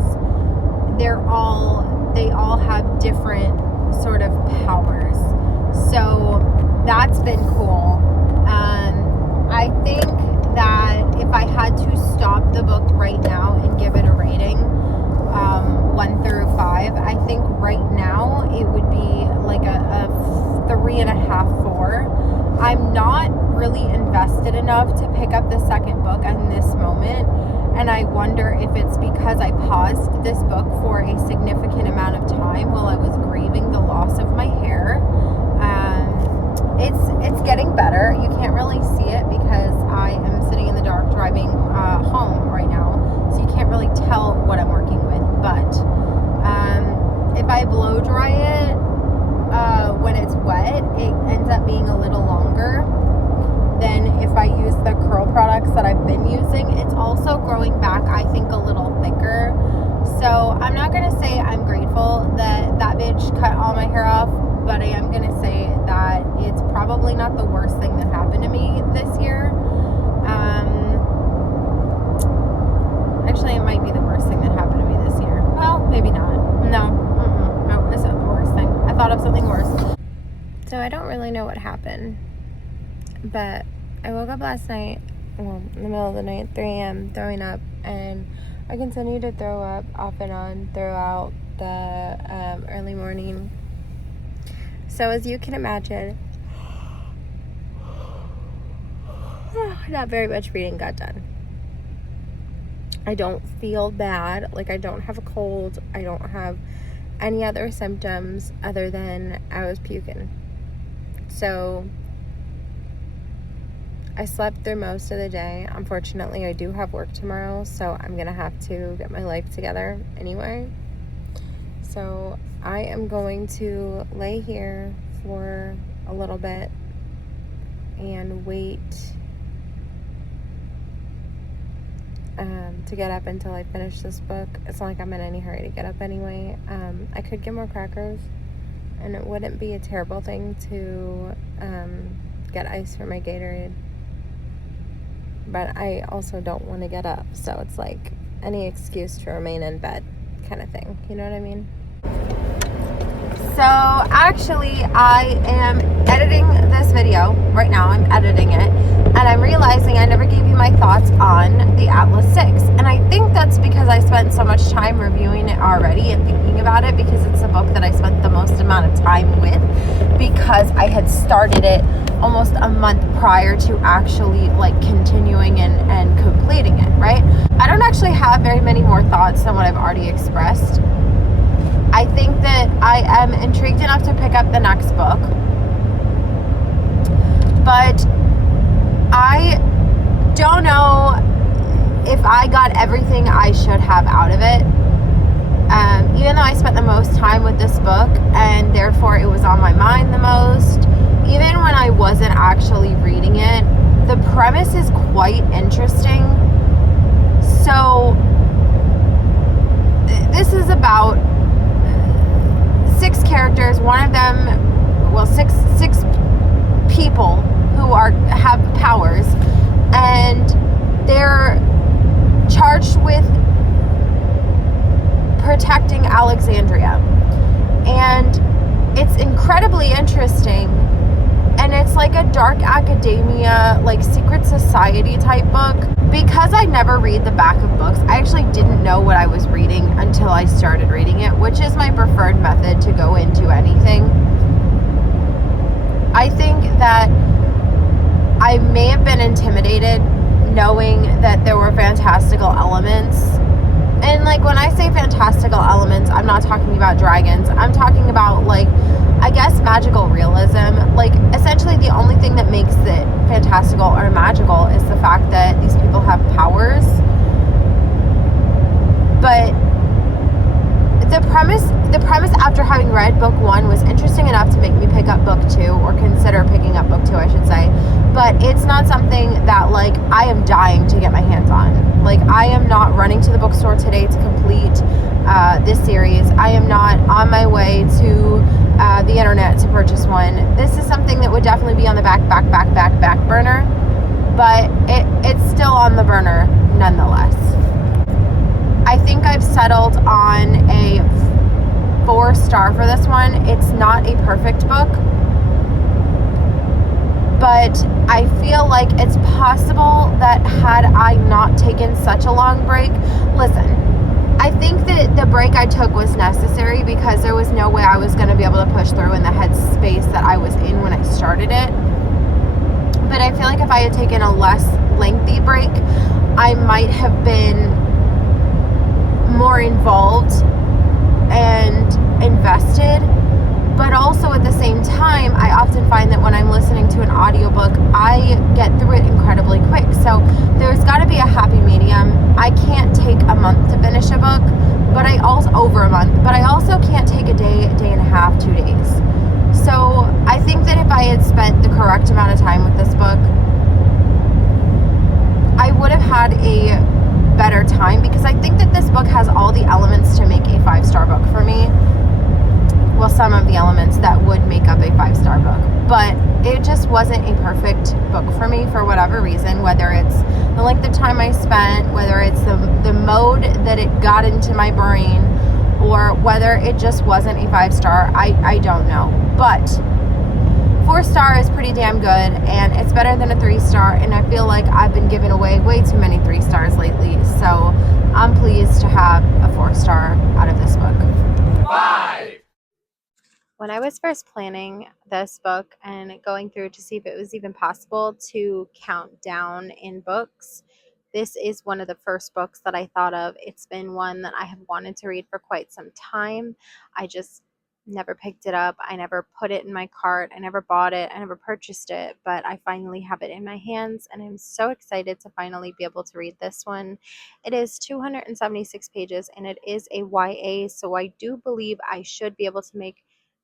They all have different sort of powers. So that's been cool. I think that if I had to stop the book right now and give it a rating, 1 through 5, I think right now it would be like a 3.5, 4. I'm not really invested enough to pick up the second book in this moment, and I wonder if it's because I paused this book for a significant amount of time while I was grieving the loss of my hair. It's getting better. You can't really see it because I am sitting in the dark driving home right now, so you can't really tell what I'm working with. But if I blow dry it when it's wet, it ends up being a little longer than if I use the curl products that I've been using. It's also growing back, I think, a little thicker. So I'm not going to say I'm grateful that that bitch cut all my hair off, but I am going to say that it's probably not the worst thing that happened to me this year. Actually, it might be the worst thing that happened to me this year. Well, maybe not. No, it's not the worst thing. I thought of something worse. So I don't really know what happened, but I woke up last night, well, in the middle of the night, 3 a.m., throwing up, and I continued to throw up off and on throughout the early morning. So as you can imagine, not very much reading got done. I don't feel bad. Like, I don't have a cold. I don't have any other symptoms other than I was puking. So I slept through most of the day. Unfortunately, I do have work tomorrow, so I'm gonna have to get my life together anyway. So I am going to lay here for a little bit and wait to get up until I finish this book. It's not like I'm in any hurry to get up anyway. I could get more crackers, and it wouldn't be a terrible thing to get ice for my Gatorade. But I also don't want to get up, so it's like any excuse to remain in bed kind of thing. You know what I mean? So actually, I am editing this video right now. I'm editing it, and I'm realizing I never gave you my thoughts on the Atlas 6. And I think that's because I spent so much time reviewing it already and thinking about it, because it's a book that I spent the most amount of time with, because I had started it almost a month prior to actually like continuing and completing it, right? I don't actually have very many more thoughts than what I've already expressed. I think that I am intrigued enough to pick up the next book, but I don't know if I got everything I should have out of it. Even though I spent the most time with this book and therefore it was on my mind the most, even when I wasn't actually reading it, the premise is quite interesting. So this is about 6 characters, one of them, well, six people who have powers, and they're charged with protecting Alexandria. And it's incredibly interesting, and it's like a dark academia, like secret society type book. Because I never read the back of books, I actually didn't know what I was reading until I started reading it, which is my preferred method to go into anything. I think that I may have been intimidated knowing that there were fantastical elements. And like when I say fantastical elements, I'm not talking about dragons. I'm talking about, like, I guess magical realism. Like, essentially the only thing that makes it fantastical or magical is the fact that these people have powers. But the premise after having read book 1 was interesting enough to make me pick up book 2, or consider picking up book 2, I should say. But it's not something that, like, I am dying to get my hands on. Like, I am not running to the bookstore today to complete this series. I am not on my way to the internet to purchase one. This is something that would definitely be on the back burner, but it's still on the burner nonetheless. I think I've settled on a 4-star for this one. It's not a perfect book, but I feel like it's possible that had I not taken such a long break, listen, I think that the break I took was necessary, because there was no way I was going to be able to push through in the headspace that I was in when I started it. But I feel like if I had taken a less lengthy break, I might have been more involved and invested. But also at the same time, I often find that when I'm listening to an audiobook, I get through it incredibly quick. So there's got to be a happy medium. I can't take a month to finish a book, but over a month, but I also can't take a day and a half, 2 days. So I think that if I had spent the correct amount of time with this book, I would have had a better time, because I think that this book has all the elements to make a 5-star book for me. Well, some of the elements that would make up a 5-star book, but it just wasn't a perfect book for me for whatever reason, whether it's the length of time I spent, whether it's the mode that it got into my brain, or whether it just wasn't a 5-star. I don't know, but 4-star is pretty damn good, and it's better than a 3-star, and I feel like I've been giving away way too many 3-stars lately, so I'm pleased to have a 4-star out of this book. 5. When I was first planning this book and going through to see if it was even possible to count down in books, this is one of the first books that I thought of. It's been one that I have wanted to read for quite some time. I just never picked it up. I never put it in my cart. I never bought it. I never purchased it, but I finally have it in my hands, and I'm so excited to finally be able to read this one. It is 276 pages, and it is a YA, so I do believe I should be able to make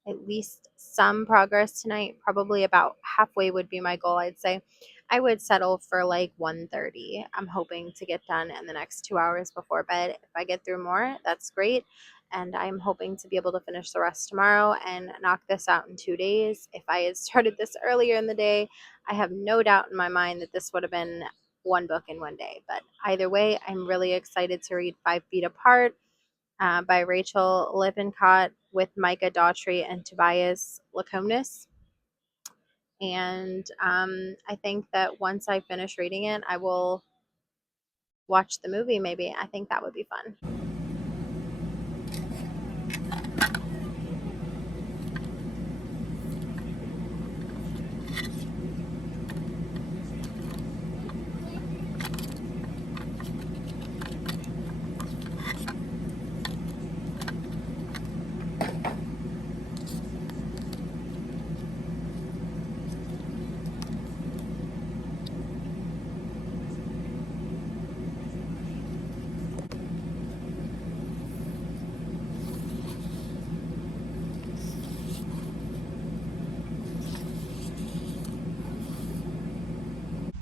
at least some progress tonight. Probably about halfway would be my goal, I'd say. I would settle for like 1:30. I'm hoping to get done in the next 2 hours before bed. If I get through more, that's great. And I'm hoping to be able to finish the rest tomorrow and knock this out in 2 days. If I had started this earlier in the day, I have no doubt in my mind that this would have been one book in one day. But either way, I'm really excited to read 5 Feet Apart. by Rachel Lippincott with Micah Daughtry and Tobias Laconis. And I think that once I finish reading it, I will watch the movie maybe. I think that would be fun.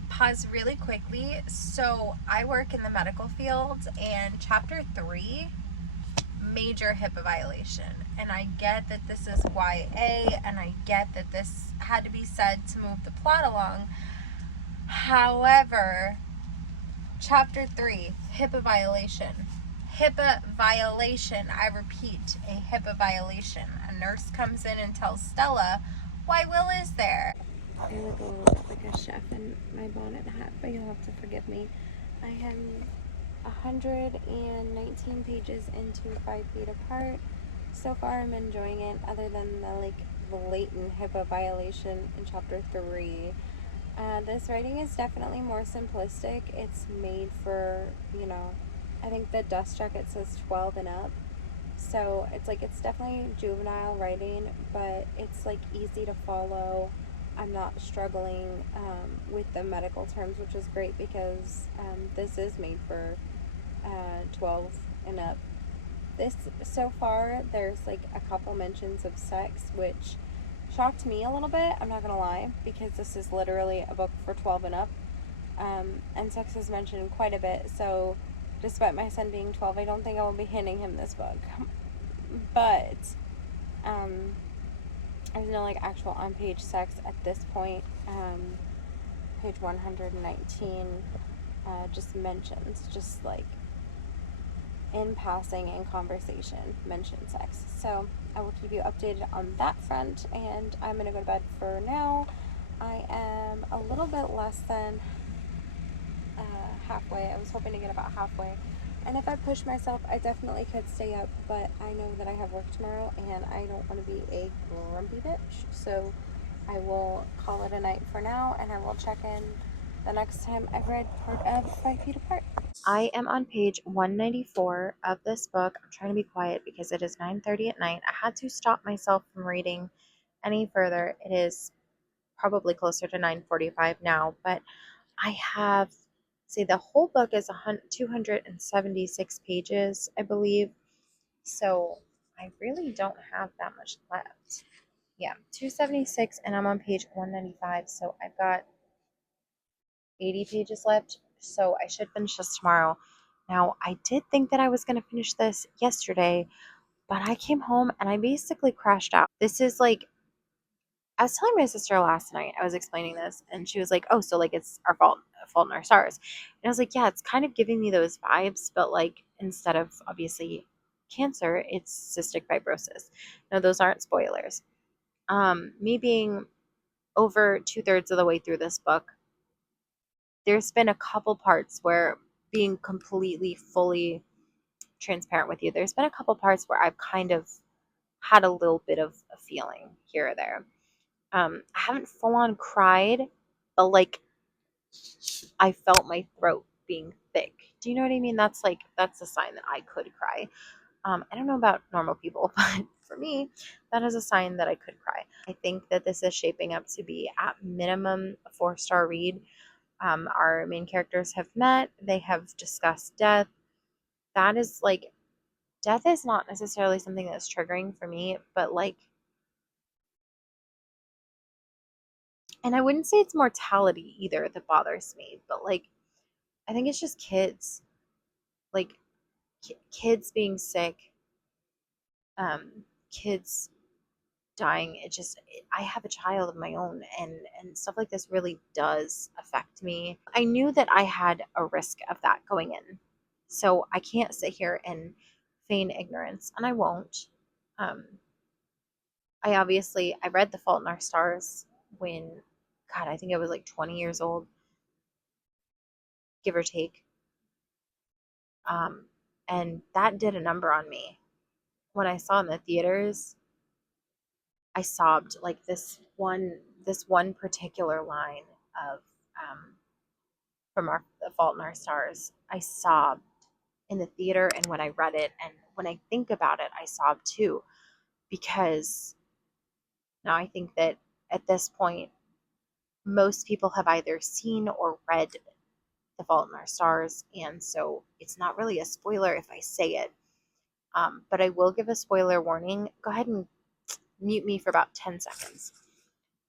Pause really quickly. So I work in the medical field, and chapter 3, major HIPAA violation. And I get that this is YA, and I get that this had to be said to move the plot along. However, chapter 3, HIPAA violation. HIPAA violation. I repeat, a HIPAA violation. A nurse comes in and tells Stella, "Why, Will is there?" I look like a chef in my bonnet hat, but you'll have to forgive me. I am 119 pages into 5 Feet Apart. So far, I'm enjoying it, other than the blatant HIPAA violation in chapter 3. This writing is definitely more simplistic. It's made for, I think the dust jacket says 12 and up. So it's definitely juvenile writing, but it's easy to follow. I'm not struggling with the medical terms, which is great because this is made for 12 and up. This, so far, there's a couple mentions of sex, which shocked me a little bit, I'm not gonna lie, because this is literally a book for 12 and up, and sex is mentioned quite a bit. So despite my son being 12, I don't think I will be handing him this book. But there's no actual on-page sex at this point. Page 119 just mentions, in passing in conversation, mention sex. So I will keep you updated on that front, and I'm gonna go to bed for now. I am a little bit less than halfway. I was hoping to get about halfway, and if I push myself, I definitely could stay up, but I know that I have work tomorrow, and I don't want to be a grumpy bitch, so I will call it a night for now, and I will check in the next time I've read part of 5 Feet Apart. I am on page 194 of this book. I'm trying to be quiet because it is 9:30 at night. I had to stop myself from reading any further. It is probably closer to 9:45 now, but I have, see, the whole book is 276 pages, I believe. So I really don't have that much left. Yeah, 276, and I'm on page 195, so I've got 80 pages left, so I should finish this tomorrow. Now, I did think that I was going to finish this yesterday, but I came home and I basically crashed out. This is I was telling my sister last night, I was explaining this, and she was like, "Oh, so it's our fault, fault in our stars." And I was like, "Yeah, it's kind of giving me those vibes, but instead of obviously cancer, it's cystic fibrosis." No, those aren't spoilers. Me being over 2/3 of the way through this book, there's been a couple parts where, being completely fully transparent with you, there's been a couple parts where I've kind of had a little bit of a feeling here or there. I haven't full on cried, but I felt my throat being thick. Do you know what I mean? That's a sign that I could cry. I don't know about normal people, but for me, that is a sign that I could cry. I think that this is shaping up to be at minimum a 4-star read. Our main characters have met, they have discussed death. That is death is not necessarily something that's triggering for me, but and I wouldn't say it's mortality either that bothers me, but I think it's just kids, like kids being sick, kids dying. I have a child of my own, and stuff like this really does affect me. I knew that I had a risk of that going in, so I can't sit here and feign ignorance, and I won't. Um, I read The Fault in Our Stars when, God, I think I was like 20 years old, give or take. Um, and that did a number on me. When I saw it in the theaters, I sobbed. Like this one particular line of um, from The Fault in Our Stars, I sobbed in the theater, and when I read it, and when I think about it, I sob too, because now I think that at this point, most people have either seen or read The Fault in Our Stars, and so it's not really a spoiler if I say it. But I will give a spoiler warning. Go ahead and mute me for about 10 seconds.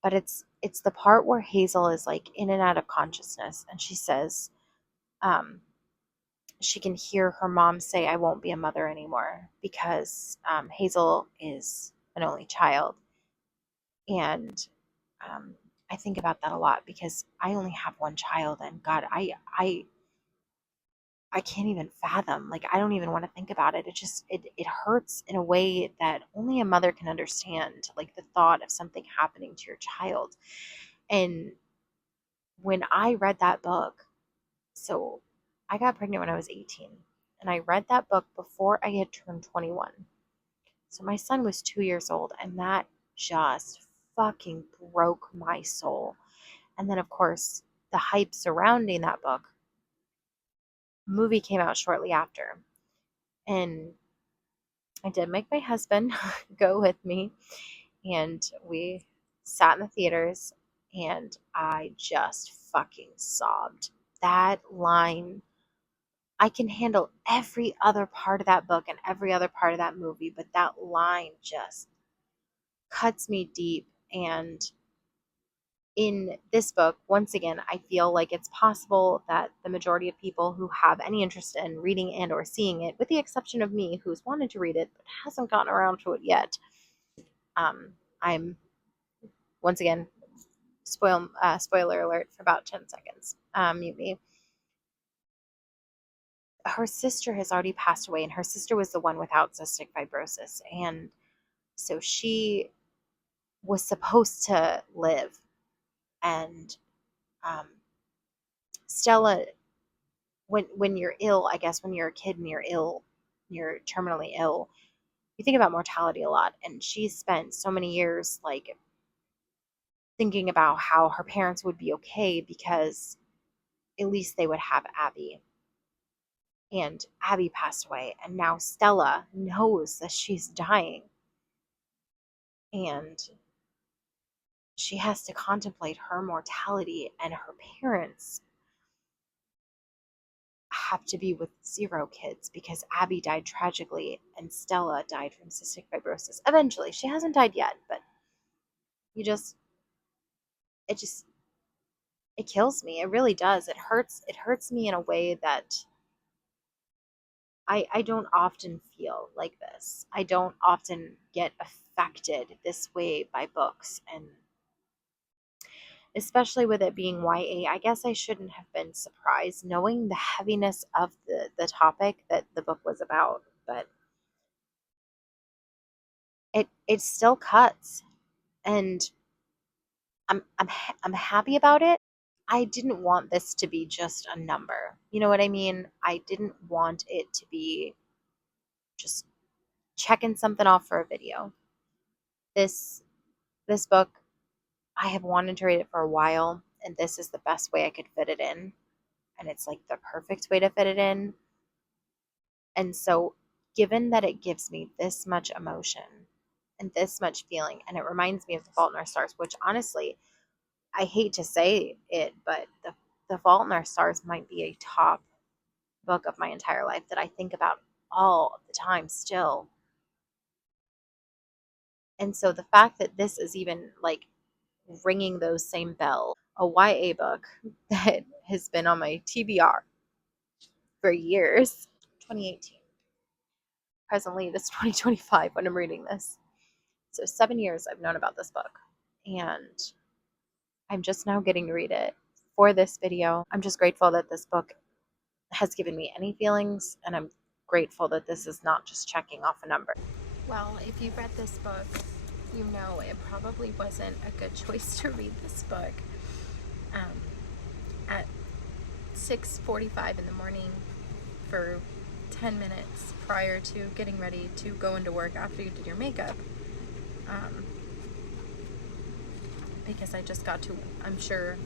But it's the part where Hazel is like in and out of consciousness, and she says, um, she can hear her mom say, "I won't be a mother anymore," because Hazel is an only child. And I think about that a lot because I only have one child, and God, I can't even fathom. Like, I don't even want to think about it. It hurts in a way that only a mother can understand. Like the thought of something happening to your child. And when I read that book, so I got pregnant when I was 18, and I read that book before I had turned 21. So my son was 2 years old, and that just fucking broke my soul. And then, of course, the hype surrounding that book, movie came out shortly after. And I did make my husband go with me, and we sat in the theaters, and I just fucking sobbed. That line, I can handle every other part of that book and every other part of that movie, but that line just cuts me deep. And in this book, once again, I feel like it's possible that the majority of people who have any interest in reading and or seeing it, with the exception of me, who's wanted to read it but hasn't gotten around to it yet, I'm once again spoiler alert for about 10 seconds. Mute me. Her sister has already passed away, and her sister was the one without cystic fibrosis, and so she was supposed to live. And um, Stella, when you're ill, I guess when you're a kid and you're ill, you're terminally ill, you think about mortality a lot. And she's spent so many years like thinking about how her parents would be okay because at least they would have Abby. And Abby passed away, and now Stella knows that she's dying, and she has to contemplate her mortality, and her parents have to be with 0 kids because Abby died tragically and Stella died from cystic fibrosis. Eventually, she hasn't died yet, but you just it just it kills me. It really does. It hurts me in a way that I don't often feel like this. I don't often get affected this way by books, and especially with it being YA, I guess I shouldn't have been surprised knowing the heaviness of the topic that the book was about, but it still cuts, and I'm happy about it. I didn't want this to be just a number. You know what I mean? I didn't want it to be just checking something off for a video. This this book, I have wanted to read it for a while, and this is the best way I could fit it in, and it's like the perfect way to fit it in. And so, given that it gives me this much emotion and this much feeling, and it reminds me of The Fault in Our Stars, which honestly, I hate to say it, but the Fault in Our Stars might be a top book of my entire life that I think about all the time still. And so the fact that this is even like ringing those same bells, a YA book that has been on my TBR for years, 2018. Presently, it is 2025 when I'm reading this. So 7 years I've known about this book, and I'm just now getting to read it for this video. I'm just grateful that this book has given me any feelings, and I'm grateful that this is not just checking off a number. Well, if you've read this book, you know it probably wasn't a good choice to read this book at 6:45 in the morning for 10 minutes prior to getting ready to go into work after you did your makeup. Because I just got to, I'm sure,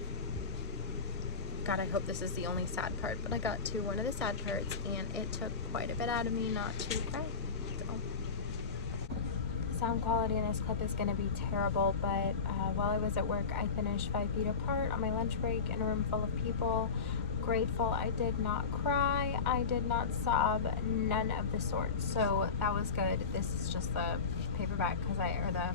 God, I hope this is the only sad part, but I got to one of the sad parts, and it took quite a bit out of me not to cry. So, sound quality in this clip is going to be terrible, but while I was at work, I finished 5 Feet Apart on my lunch break in a room full of people. Grateful I did not cry, I did not sob, none of the sorts. So that was good. This is just the paperback or the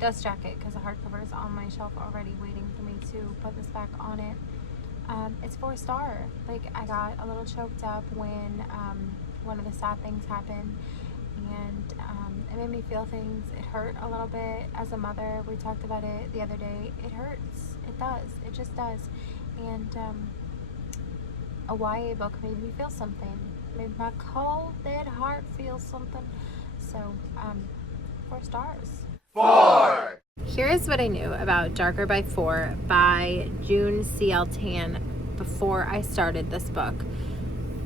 dust jacket, because the hardcover is on my shelf already waiting for me to put this back on it. It's 4-star. Like, I got a little choked up when one of the sad things happened, and it made me feel things. It hurt a little bit as a mother. We talked about it the other day. It hurts. It does. It just does. And a YA book made me feel something. Made my cold, dead heart feel something. So, 4 stars. 4. Here's what I knew about Darker by 4 by June C.L. Tan before I started this book.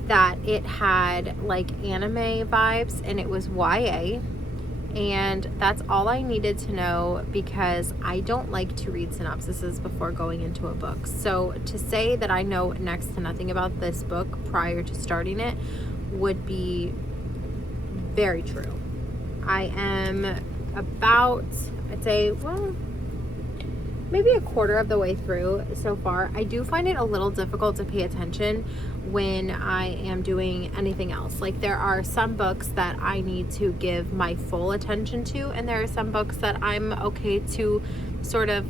That it had like anime vibes and it was YA. And that's all I needed to know, because I don't like to read synopsises before going into a book. So to say that I know next to nothing about this book prior to starting it would be very true. I am about, I'd say, well, maybe a quarter of the way through so far. I do find it a little difficult to pay attention when I am doing anything else. Like, there are some books that I need to give my full attention to, and there are some books that I'm okay to sort of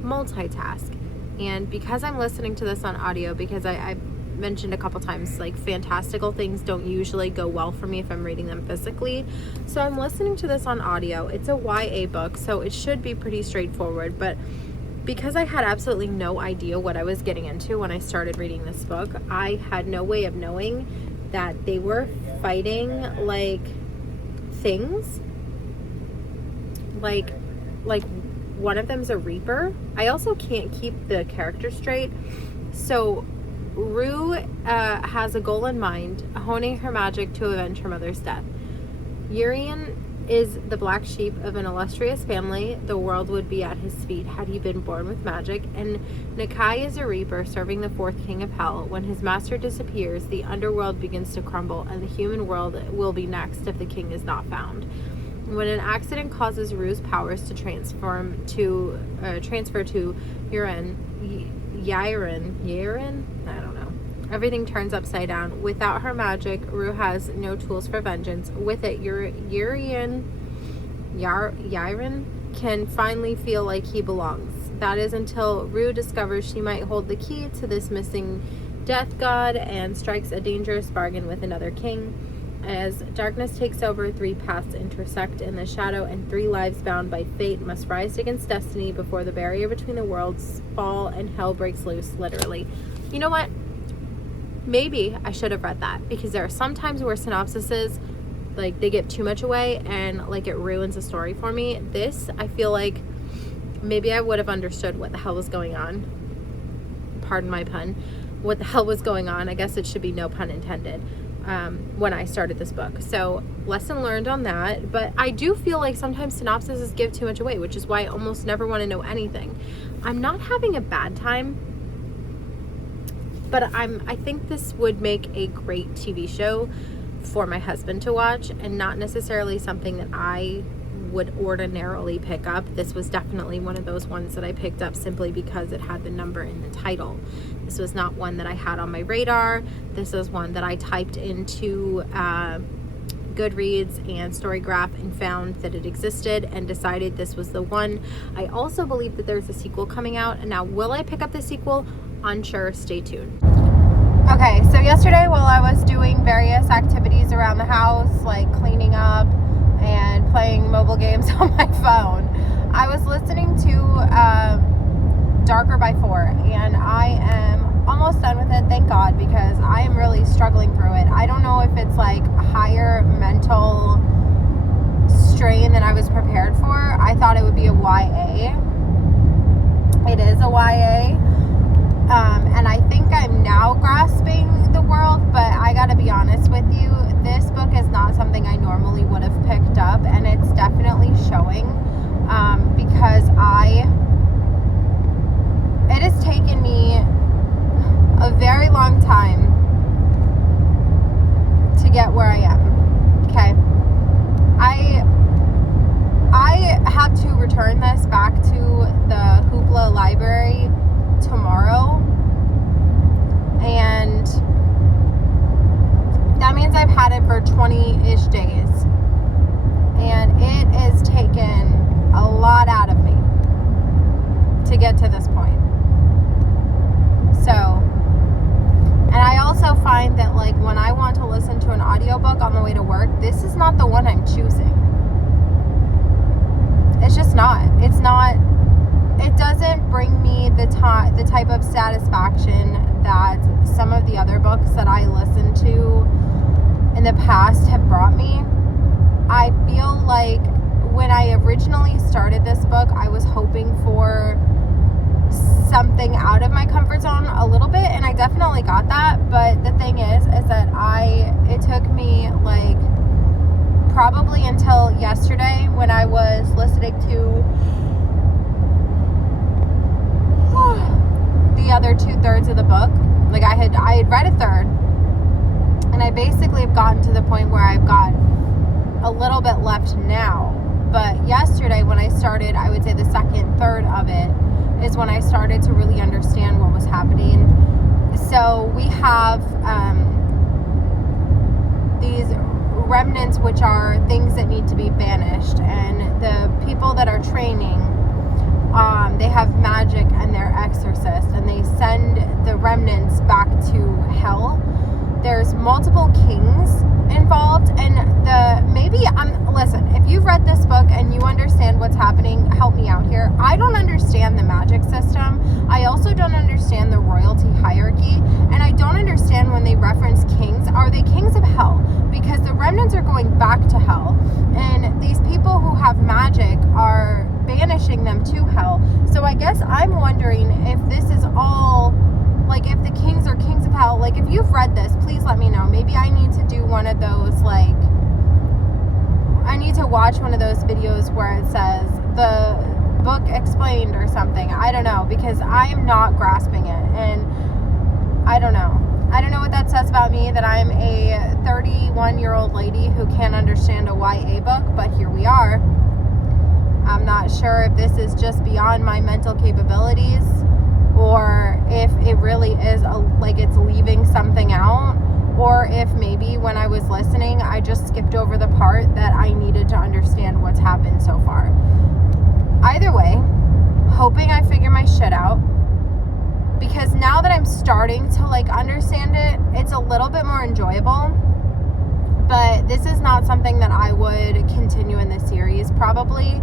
multitask. And because I'm listening to this on audio, because I mentioned a couple times, like, fantastical things don't usually go well for me if I'm reading them physically. So I'm listening to this on audio. It's a YA book, so it should be pretty straightforward, but because I had absolutely no idea what I was getting into when I started reading this book, I had no way of knowing that they were fighting like things. Like one of them's a reaper. I also can't keep the character straight. So Rue has a goal in mind, honing her magic to avenge her mother's death. Urian is the black sheep of an illustrious family. The world would be at his feet had he been born with magic. And Nakai is a reaper serving the 4th king of hell. When his master disappears, the underworld begins to crumble, and the human world will be next if the king is not found. When an accident causes Rue's powers to transfer to Yiren, I don't know. Everything turns upside down. Without her magic, Rue has no tools for vengeance. With it, Yiren can finally feel like he belongs. That is until Rue discovers she might hold the key to this missing death god and strikes a dangerous bargain with another king. As darkness takes over, 3 paths intersect in the shadow, and 3 lives bound by fate must rise against destiny before the barrier between the worlds fall and hell breaks loose, literally. You know what? Maybe I should have read that, because there are some times where synopsises, like, they give too much away and like it ruins the story for me. This, I feel like maybe I would have understood what the hell was going on. Pardon my pun. What the hell was going on? I guess it should be no pun intended. When I started this book. So lesson learned on that. But I do feel like sometimes synopsises give too much away, which is why I almost never want to know anything. I'm not having a bad time, but I think this would make a great TV show for my husband to watch, and not necessarily something that I would ordinarily pick up. This was definitely one of those ones that I picked up simply because it had the number in the title. This was not one that I had on my radar. This is one that I typed into Goodreads and Storygraph and found that it existed and decided this was the one. I also believe that there's a sequel coming out, and now will I pick up the sequel? Unsure. Stay tuned. Okay, so yesterday while I was doing various activities around the house, like cleaning up and playing mobile games on my phone, I was listening to Darker by 4, and I am almost done with it, thank God, because I am really struggling through it. I don't know if it's like a higher mental strain than I was prepared for. I thought it would be a YA. It is a YA. And I think I'm now grasping the world, but I gotta be honest with you, this book is not something I normally would have picked up, and it's definitely showing, because it has taken me a very long time to get where I am. Okay. I have to return this back to the Hoopla library tomorrow, and that means I've had it for 20-ish days, and it has taken a lot out of me to get to this point. So, and I also find that like when I want to listen to an audiobook on the way to work, this is not the one I'm choosing. It's just not. It's not. It doesn't bring me the type of satisfaction that some of the other books that I listened to in the past have brought me. I feel like when I originally started this book, I was hoping for something out of my comfort zone a little bit, and I definitely got that. But the thing is that it took me like probably until yesterday when I was listening to the other 2/3 of the book. Like I had read a third, and I basically have gotten to the point where I've got a little bit left now. But yesterday when I started, I would say the second third of it is when I started to really understand what was happening. So we have these remnants, which are things that need to be banished, and the people that are training, they have magic and they're exorcists, and they send the remnants back to hell. There's multiple kings involved, and listen, if you've read this book and you understand what's happening, help me out here. I don't understand the magic system. I also don't understand the royalty hierarchy, and I don't understand when they reference kings. Are they kings of hell? Because the remnants are going back to hell, and these people who have magic are banishing them to hell. So I guess I'm wondering if this is all, like, if the kings are kings of hell. Like, if you've read this, please let me know. Maybe I need to do one of those, like, I need to watch one of those videos where it says the book explained or something. I don't know, because I am not grasping it, and I don't know. I don't know what that says about me, that I'm a 31-year-old lady who can't understand a YA book, but here we are. I'm not sure if this is just beyond my mental capabilities, or if it really is like it's leaving something out, or if maybe when I was listening, I just skipped over the part that I needed to understand what's happened so far. Either way, hoping I figure my shit out, because now that I'm starting to like understand it, it's a little bit more enjoyable. But this is not something that I would continue in this series, probably.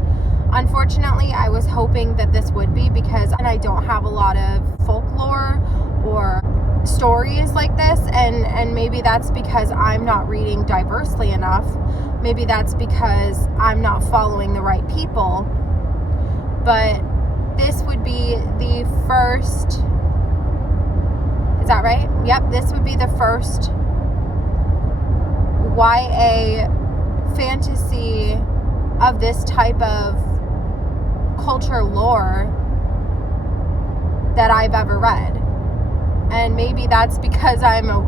Unfortunately, I was hoping that this would be, because I don't have a lot of folklore or stories like this, and maybe that's because I'm not reading diversely enough. Maybe that's because I'm not following the right people. But this would be the first, is that right? Yep, this would be the first YA fantasy of this type of culture lore that I've ever read. And maybe that's because I'm a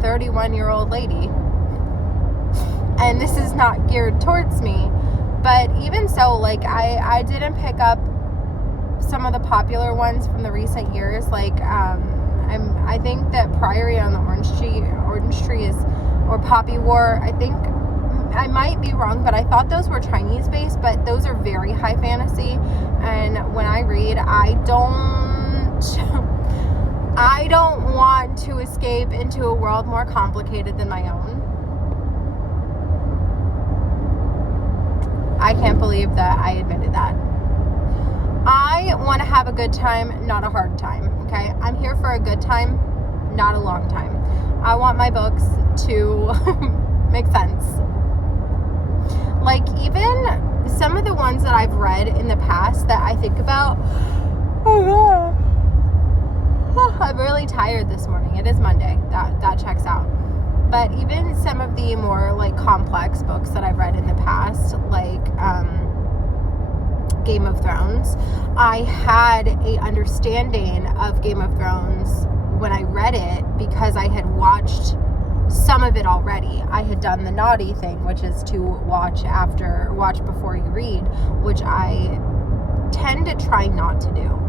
31-year-old lady and this is not geared towards me. But even so, like, I didn't pick up some of the popular ones from the recent years. Like, I think that Priory on the Orange Tree is, or Poppy War, I think, I might be wrong, but I thought those were Chinese based, but those are very high fantasy. And when I read, I don't want to escape into a world more complicated than my own. I can't believe that I admitted that. I want to have a good time, not a hard time, okay? I'm here for a good time, not a long time. I want my books to make sense. Like, even some of the ones that I've read in the past that I think about, oh God, I'm really tired this morning. It is Monday. That checks out. But even some of the more, like, complex books that I've read in the past, like, Game of Thrones, I had a understanding of Game of Thrones when I read it because I had watched some of it already. I had done the naughty thing, which is to watch before you read, which I tend to try not to do.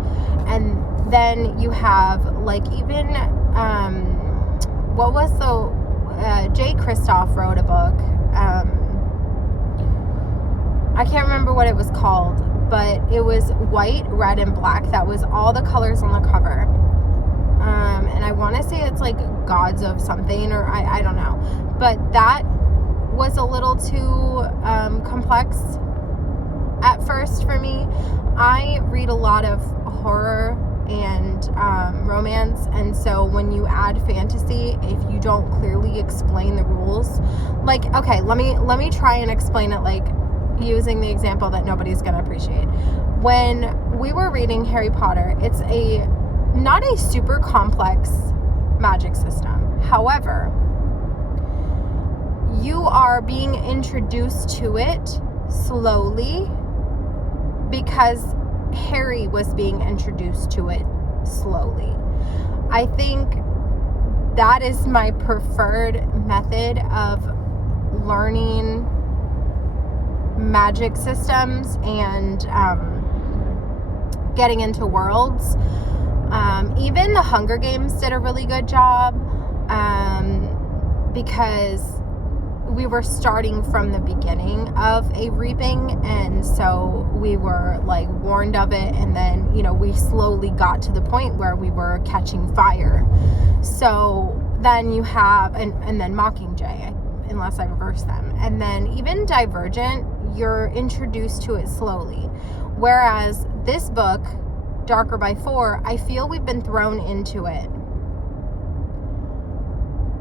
And then you have, like, even what was the Jay Kristoff wrote a book. I can't remember what it was called, but it was white, red, and black. That was all the colors on the cover. And I want to say it's like Gods of something, or I don't know. But that was a little too complex at first for me. I read a lot of horror and romance, and so when you add fantasy, if you don't clearly explain the rules, like, okay, let me try and explain it, like, using the example that nobody's gonna appreciate. When we were reading Harry Potter, it's not a super complex magic system. However, you are being introduced to it slowly because Harry was being introduced to it slowly. I think that is my preferred method of learning magic systems and getting into worlds. Even the Hunger Games did a really good job because we were starting from the beginning of a reaping, and so we were, like, warned of it, and then, you know, we slowly got to the point where we were catching fire. So then you have, and then Mockingjay, unless I reverse them, and then even Divergent, you're introduced to it slowly. Whereas this book, Darker by 4, I feel we've been thrown into it.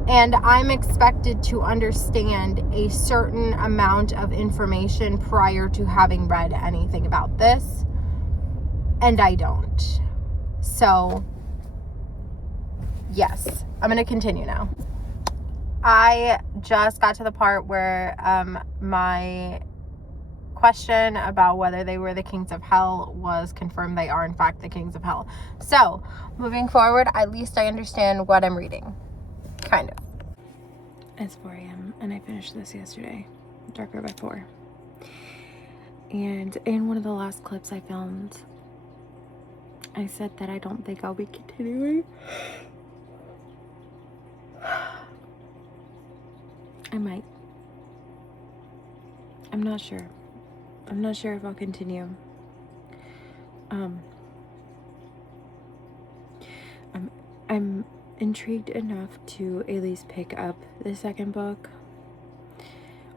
And I'm expected to understand a certain amount of information prior to having read anything about this. And I don't. So, yes, I'm going to continue now. I just got to the part where my question about whether they were the kings of hell was confirmed. They are, in fact, the kings of hell. So, moving forward, at least I understand what I'm reading. Kind of. It's 4 a.m. and I finished this yesterday. Darker by 4. And in one of the last clips I filmed, I said that I don't think I'll be continuing. I might. I'm not sure. I'm not sure if I'll continue. I'm intrigued enough to at least pick up the second book,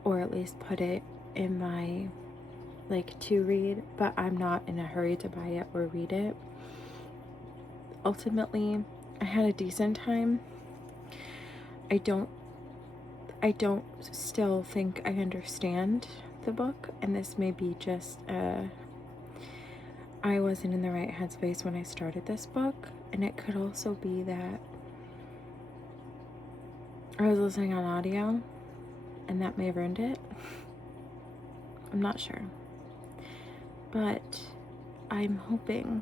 or at least put it in my, like, to read, but I'm not in a hurry to buy it or read it. Ultimately, I had a decent time. I don't still think I understand the book, and this may be just I wasn't in the right headspace when I started this book, and it could also be that I was listening on audio and that may have ruined it. I'm not sure, but I'm hoping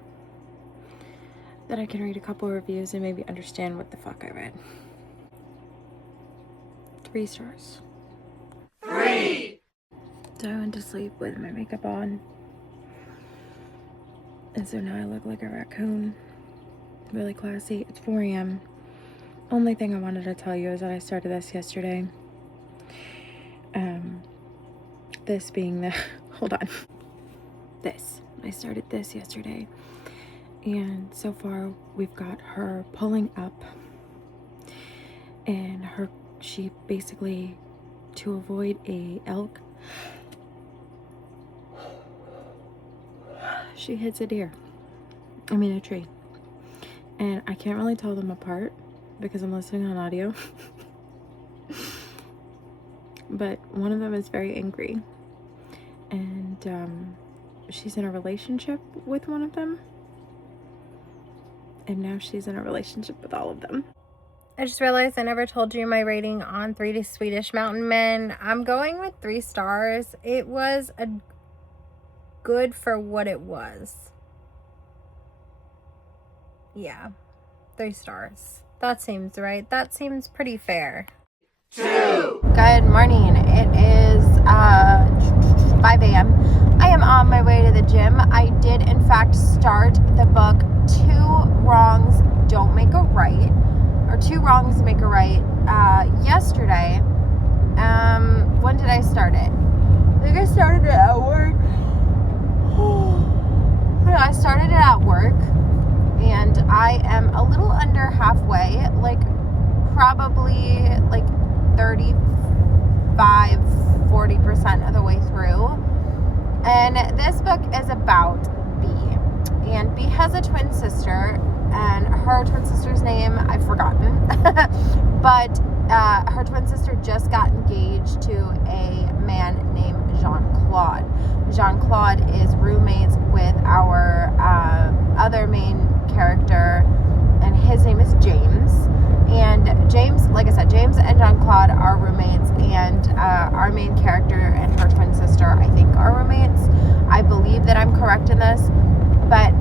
that I can read a couple reviews and maybe understand what the fuck I read. 3 stars. 3. So I went to sleep with my makeup on, and so now I look like a raccoon. Really classy. It's 4 a.m. Only thing I wanted to tell you is that I started this yesterday. This being the hold on. I started this yesterday, and so far we've got her pulling up, and she basically, to avoid a elk, she hits a deer. a tree. And I can't really tell them apart because I'm listening on audio. But one of them is very angry. And she's in a relationship with one of them. And now she's in a relationship with all of them. I just realized I never told you my rating on 3 Swedish Mountain Men. I'm going with 3 stars. It was a good for what it was. Yeah, 3 stars. That seems right. That seems pretty fair. 2. Good morning. It is 5 a.m. I am on my way to the gym. I did, in fact, start the book 2 Wrongs Don't Make a Right, or 2 Wrongs Make a Right, yesterday. When did I start it? I think I started it at work. I started it at work, and I am a little under halfway, like probably like 35-40% of the way through. And this book is about B. And B has a twin sister, and her twin sister's name I've forgotten. But her twin sister just got engaged to a man named Jean-Claude. Jean-Claude is roommates with our other main character, and his name is James. And James, like I said, James and Jean-Claude are roommates, and our main character and her twin sister, I think, are roommates. I believe that I'm correct in this, but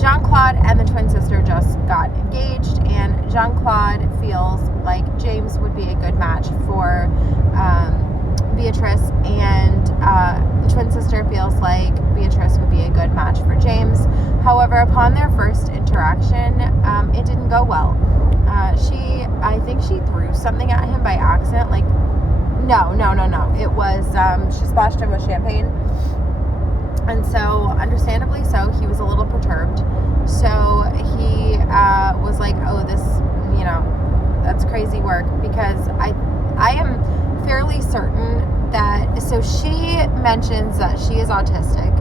Jean-Claude and the twin sister just got engaged, and Jean-Claude feels like James would be a good match for Beatrice, and the twin sister feels like Beatrice would be a good match for James. However, upon their first interaction, it didn't go well. I think she threw something at him by accident. Like, no. It was, she splashed him with champagne. And so, understandably so, he was a little perturbed. So he was like, oh, this, that's crazy work. Because I am fairly certain that, so she mentions that she is autistic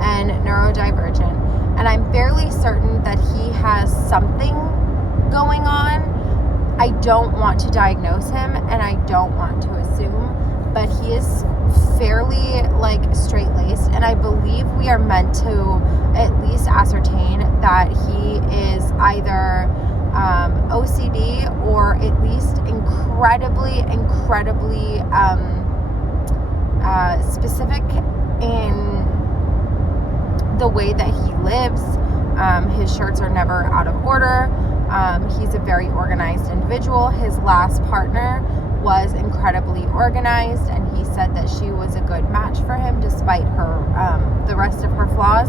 and neurodivergent. And I'm fairly certain that he has something going on. I don't want to diagnose him, and I don't want to assume, but he is fairly straight-laced, and I believe we are meant to at least ascertain that he is either OCD or at least incredibly specific in the way that he lives. His shirts are never out of order. He's a very organized individual. His last partner was incredibly organized, and he said that she was a good match for him despite her the rest of her flaws.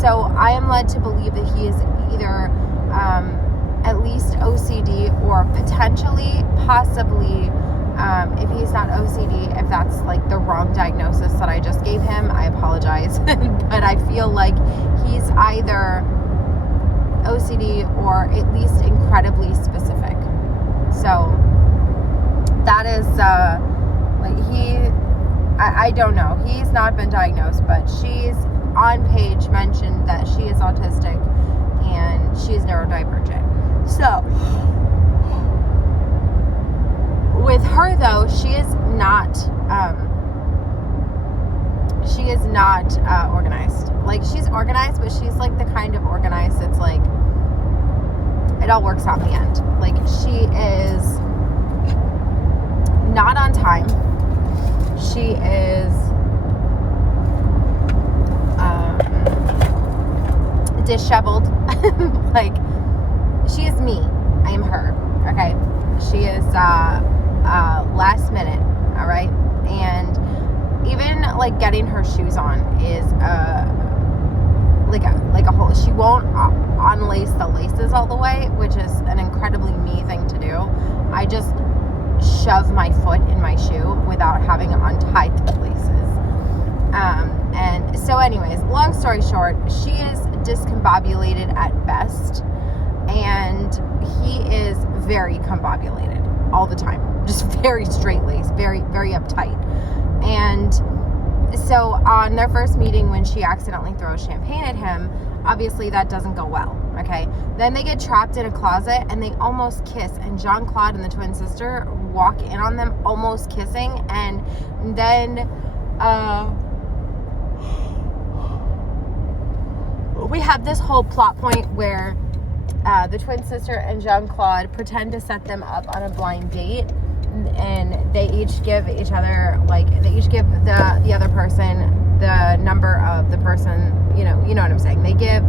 So I am led to believe that he is either at least OCD or potentially, possibly, if he's not OCD, if that's the wrong diagnosis that I just gave him, I apologize. But I feel like he's either OCD or at least incredibly specific. So that is I don't know. He's not been diagnosed, but she's on page mentioned that she is autistic and she's neurodivergent. So with her though, she is not organized. She's organized, but she's the kind of organized that's it all works out in the end. She is not on time. She is disheveled. She is me. I am her. Okay. She is last minute. All right. And even getting her shoes on is like a whole. She won't unlace the laces all the way, which is an incredibly me thing to do. I just shove my foot in my shoe without having untied the laces. And so anyways, long story short, she is discombobulated at best, and he is very combobulated all the time, just very straight-laced, very, very uptight. And so on their first meeting, when she accidentally throws champagne at him, obviously that doesn't go well, okay? Then they get trapped in a closet and they almost kiss, and Jean-Claude and the twin sister walk in on them almost kissing, and then we have this whole plot point where the twin sister and Jean-Claude pretend to set them up on a blind date, and they each give each other, like, they each give the other person the number of the person, you know what I'm saying. They give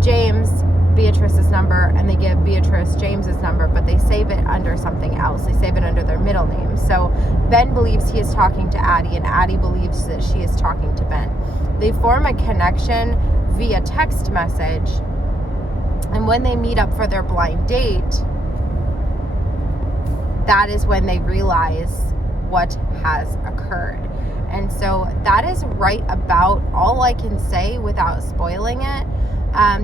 James Beatrice's number, and they give Beatrice James's number, but they save it under something else. They save it under their middle name. So Ben believes he is talking to Addie, and Addie believes that she is talking to Ben. They form a connection via text message, and when they meet up for their blind date, that is when they realize what has occurred. And so that is right about all I can say without spoiling it.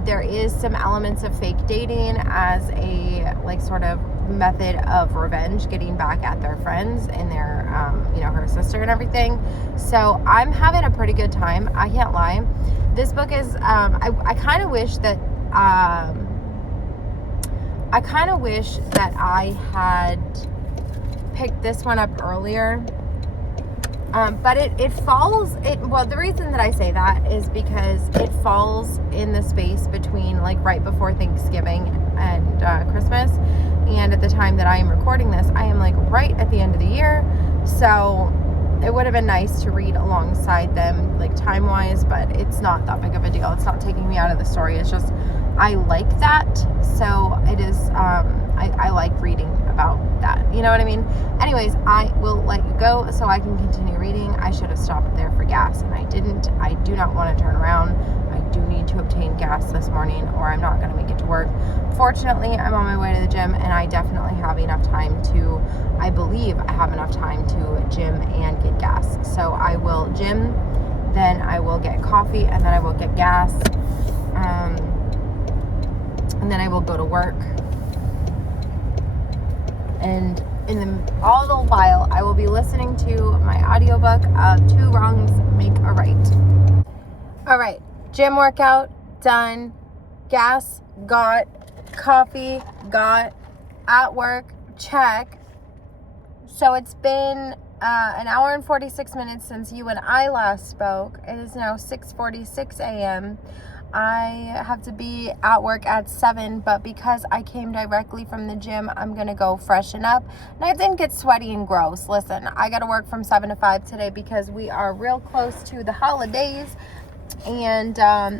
There is some elements of fake dating as a, like, sort of method of revenge, getting back at their friends and their, her sister and everything. So I'm having a pretty good time. I can't lie. This book is, I kind of wish that, I had picked this one up earlier. But it falls, the reason that I say that is because it falls in the space between, like, right before Thanksgiving and Christmas. And at the time that I am recording this, I am, like, right at the end of the year. So it would have been nice to read alongside them, like, time-wise, but it's not that big of a deal. It's not taking me out of the story. It's just, I like that. So it is, I like reading about that. You know what I mean? Anyways, I will let you go so I can continue reading. I should have stopped there for gas, and I didn't. I do not want to turn around. I do need to obtain gas this morning, or I'm not going to make it to work. Fortunately, I'm on my way to the gym, and I definitely have enough time to, I believe I have enough time to gym and get gas. So I will gym, then I will get coffee, and then I will get gas, and then I will go to work. And all the while, I will be listening to my audiobook of Two Wrongs Make a Right. All right, gym workout done, gas got, coffee got, at work check. So it's been an hour and 46 minutes since you and I last spoke. It is now 6:46 a.m. I have to be at work at 7, but because I came directly from the gym, I'm going to go freshen up. And I didn't get sweaty and gross. Listen, I got to work from 7 to 5 today because we are real close to the holidays. And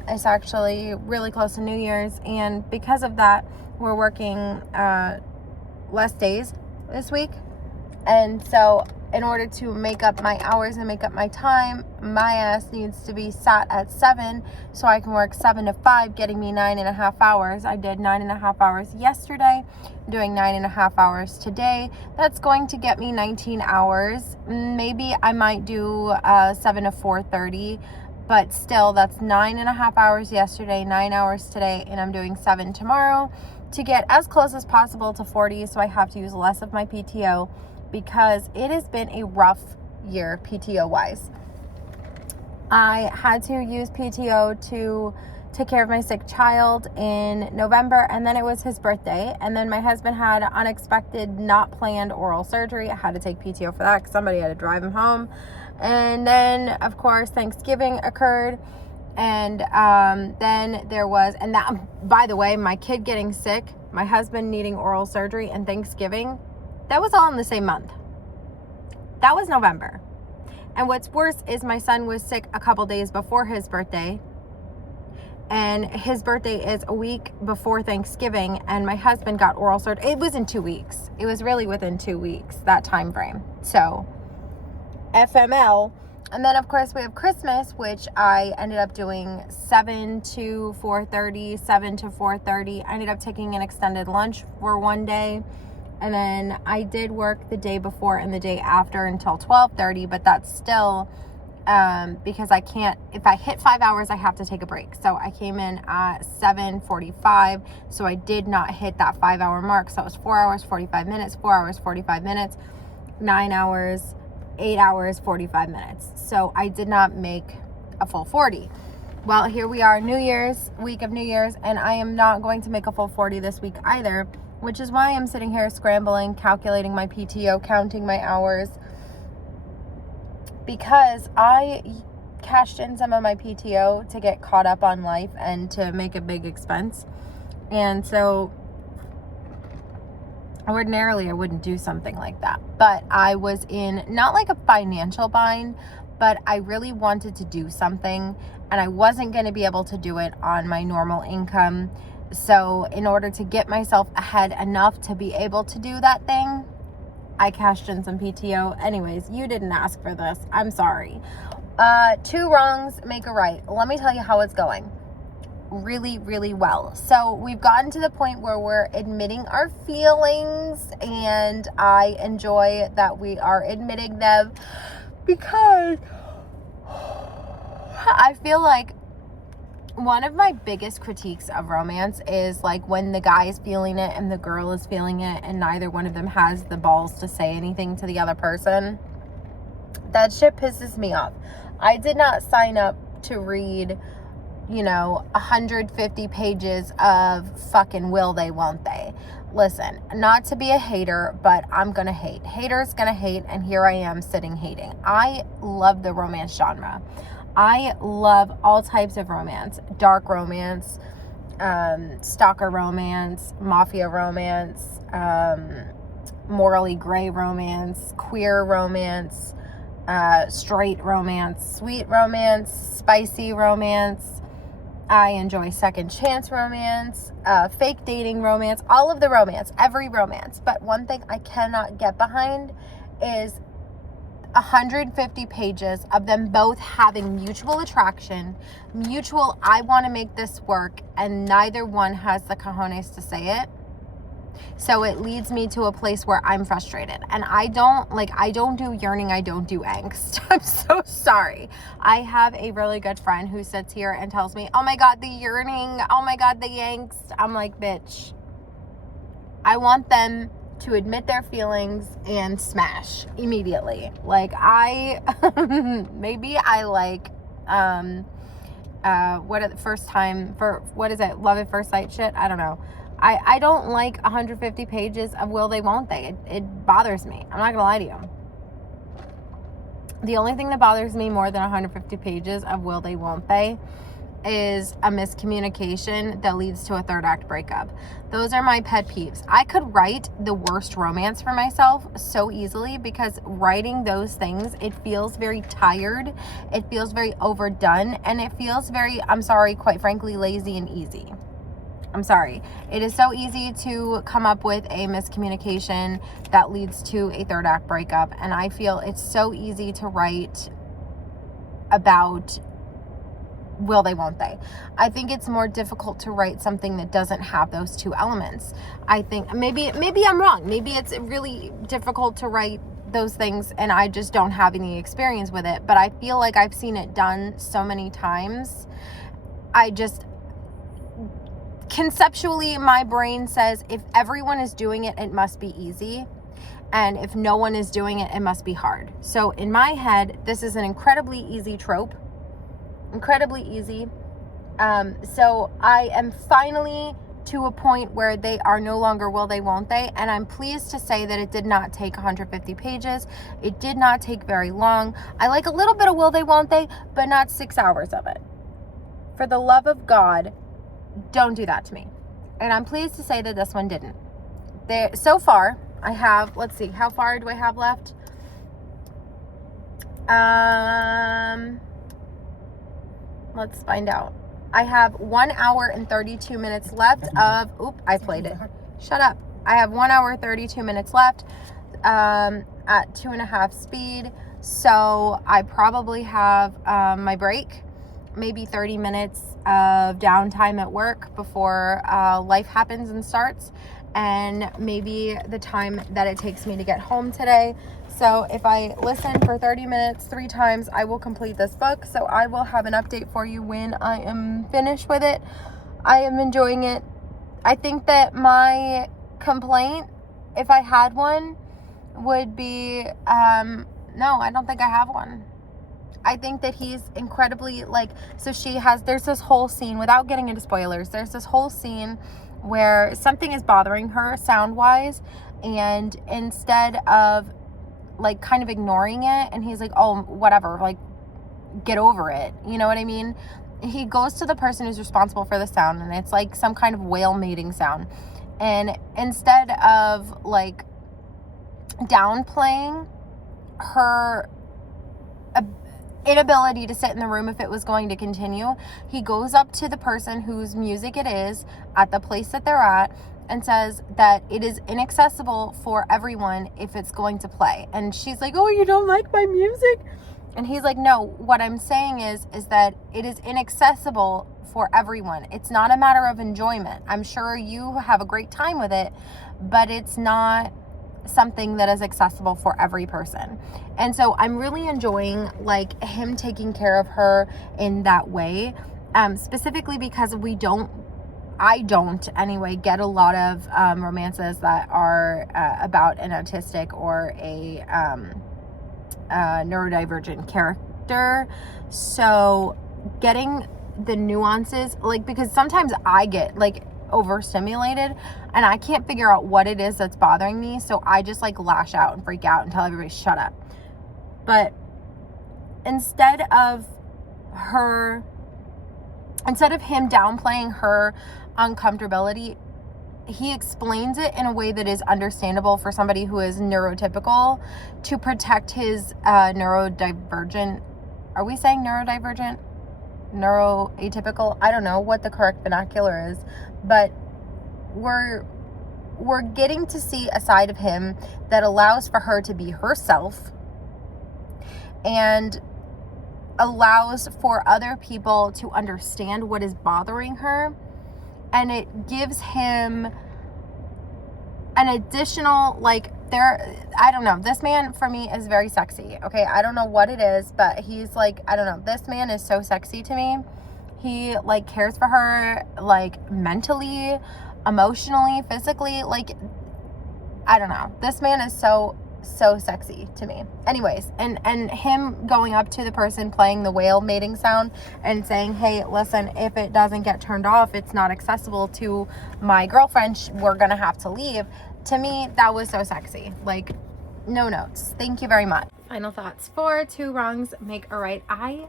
it's actually really close to New Year's. And because of that, we're working less days this week. And so in order to make up my hours and make up my time, my ass needs to be sat at 7 so I can work 7 to 5, getting me 9.5 hours. I did 9.5 hours yesterday. I'm doing 9.5 hours today. That's going to get me 19 hours. Maybe I might do 7 to 4:30, but still, that's 9.5 hours yesterday, 9 hours today, and I'm doing 7 tomorrow to get as close as possible to 40, so I have to use less of my PTO, because it has been a rough year PTO-wise. I had to use PTO to take care of my sick child in November, and then it was his birthday, and then my husband had unexpected, not planned oral surgery. I had to take PTO for that because somebody had to drive him home. And then, of course, Thanksgiving occurred, and then there was, and that, by the way, my kid getting sick, my husband needing oral surgery, and Thanksgiving, that was all in the same month. That was November. And what's worse is my son was sick a couple days before his birthday. And his birthday is a week before Thanksgiving. And my husband got oral surgery. It was in 2 weeks. It was really within 2 weeks, that time frame. So, FML. And then, of course, we have Christmas, which I ended up doing 7 to 4:30, 7 to 4:30. I ended up taking an extended lunch for one day. And then I did work the day before and the day after until 12:30, but that's still because I can't, if I hit 5 hours, I have to take a break. So I came in at 7:45, so I did not hit that 5 hour mark. So it was 4 hours, 45 minutes, 4 hours, 45 minutes, 9 hours, 8 hours, 45 minutes. So I did not make a full 40. Well, here we are, week of New Year's, and I am not going to make a full 40 this week either, which is why I'm sitting here scrambling, calculating my PTO, counting my hours, because I cashed in some of my PTO to get caught up on life and to make a big expense. And so ordinarily I wouldn't do something like that, but I was in not like a financial bind, but I really wanted to do something, and I wasn't going to be able to do it on my normal income. So in order to get myself ahead enough to be able to do that thing, I cashed in some PTO. Anyways, you didn't ask for this. I'm sorry. 2 wrongs make a right. Let me tell you how it's going. Really, really well. So we've gotten to the point where we're admitting our feelings, and I enjoy that we are admitting them, because I feel like one of my biggest critiques of romance is like when the guy is feeling it and the girl is feeling it, and neither one of them has the balls to say anything to the other person. That shit pisses me off. I did not sign up to read 150 pages of fucking will they, won't they. Listen, not to be a hater, but I'm gonna hate. Haters gonna hate, and here I am sitting hating. I love the romance genre. I love all types of romance. Dark romance, stalker romance, mafia romance, morally gray romance, queer romance, straight romance, sweet romance, spicy romance. I enjoy second chance romance, fake dating romance, all of the romance, every romance. But one thing I cannot get behind is 150 pages of them both having mutual attraction, mutual, I want to make this work, and neither one has the cojones to say it. So it leads me to a place where I'm frustrated, and I don't do yearning, I don't do angst. I'm so sorry. I have a really good friend who sits here and tells me, oh my God, the yearning, oh my God, the angst. I'm like, bitch, I want them to admit their feelings and smash immediately. Like maybe I like, love at first sight shit? I don't know. I don't like 150 pages of will they, won't they. It bothers me. I'm not gonna lie to you. The only thing that bothers me more than 150 pages of will they, won't they is a miscommunication that leads to a third act breakup. Those are my pet peeves. I could write the worst romance for myself so easily, because writing those things, it feels very tired, it feels very overdone, and it feels very, I'm sorry, quite frankly, lazy and easy. I'm sorry. It is so easy to come up with a miscommunication that leads to a third act breakup, and I feel it's so easy to write about will they, won't they. I think it's more difficult to write something that doesn't have those two elements. I think maybe I'm wrong. Maybe it's really difficult to write those things and I just don't have any experience with it, but I feel like I've seen it done so many times. Conceptually, my brain says if everyone is doing it, it must be easy. And if no one is doing it, it must be hard. So in my head, this is an incredibly easy trope. Incredibly easy. So I am finally to a point where they are no longer will they, won't they. And I'm pleased to say that it did not take 150 pages. It did not take very long. I like a little bit of will they, won't they, but not 6 hours of it. For the love of God, don't do that to me. And I'm pleased to say that this one didn't. So far, I have, let's see, how far do I have left? Let's find out. I have 1 hour and 32 minutes left of, I played it. Shut up. I have 1 hour, 32 minutes left at 2.5 speed. So I probably have my break, maybe 30 minutes of downtime at work before life happens and starts, and maybe the time that it takes me to get home today. So if I listen for 30 minutes 3 times, I will complete this book. So I will have an update for you when I am finished with it. I am enjoying it. I think that my complaint, if I had one, would be, no, I don't think I have one. I think that he's incredibly, like, so there's this whole scene, without getting into spoilers, there's this whole scene where something is bothering her sound-wise, and instead of, like, kind of ignoring it, and he's like, oh, whatever, like, get over it, you know what I mean? He goes to the person who's responsible for the sound, and it's like some kind of whale mating sound, and instead of, like, downplaying her inability to sit in the room if it was going to continue, he goes up to the person whose music it is at the place that they're at and says that it is inaccessible for everyone if it's going to play. And she's like, oh, you don't like my music? And he's like, no, what I'm saying is that it is inaccessible for everyone. It's not a matter of enjoyment. I'm sure you have a great time with it, but it's not something that is accessible for every person. And so I'm really enjoying, like, him taking care of her in that way, specifically because I don't anyway get a lot of romances that are about an autistic or a neurodivergent character. So getting the nuances, like, because sometimes I get, like, overstimulated and I can't figure out what it is that's bothering me, so I just, like, lash out and freak out and tell everybody shut up. But instead of him downplaying her uncomfortability, he explains it in a way that is understandable for somebody who is neurotypical to protect his neurodivergent. Are we saying neurodivergent? Neuroatypical? I don't know what the correct vernacular is, but we're getting to see a side of him that allows for her to be herself and allows for other people to understand what is bothering her. And it gives him an additional, like, I don't know. This man, for me, is very sexy. Okay, I don't know what it is, but he's, like, I don't know. This man is so sexy to me. He, like, cares for her, like, mentally, emotionally, physically. Like, I don't know. This man is so sexy to me. Anyways, and him going up to the person playing the whale mating sound and saying, hey, listen, if it doesn't get turned off, it's not accessible to my girlfriend, we're gonna have to leave. To me, that was so sexy. Like, no notes. Thank you very much. Final thoughts for Two Wrongs Make a Right. I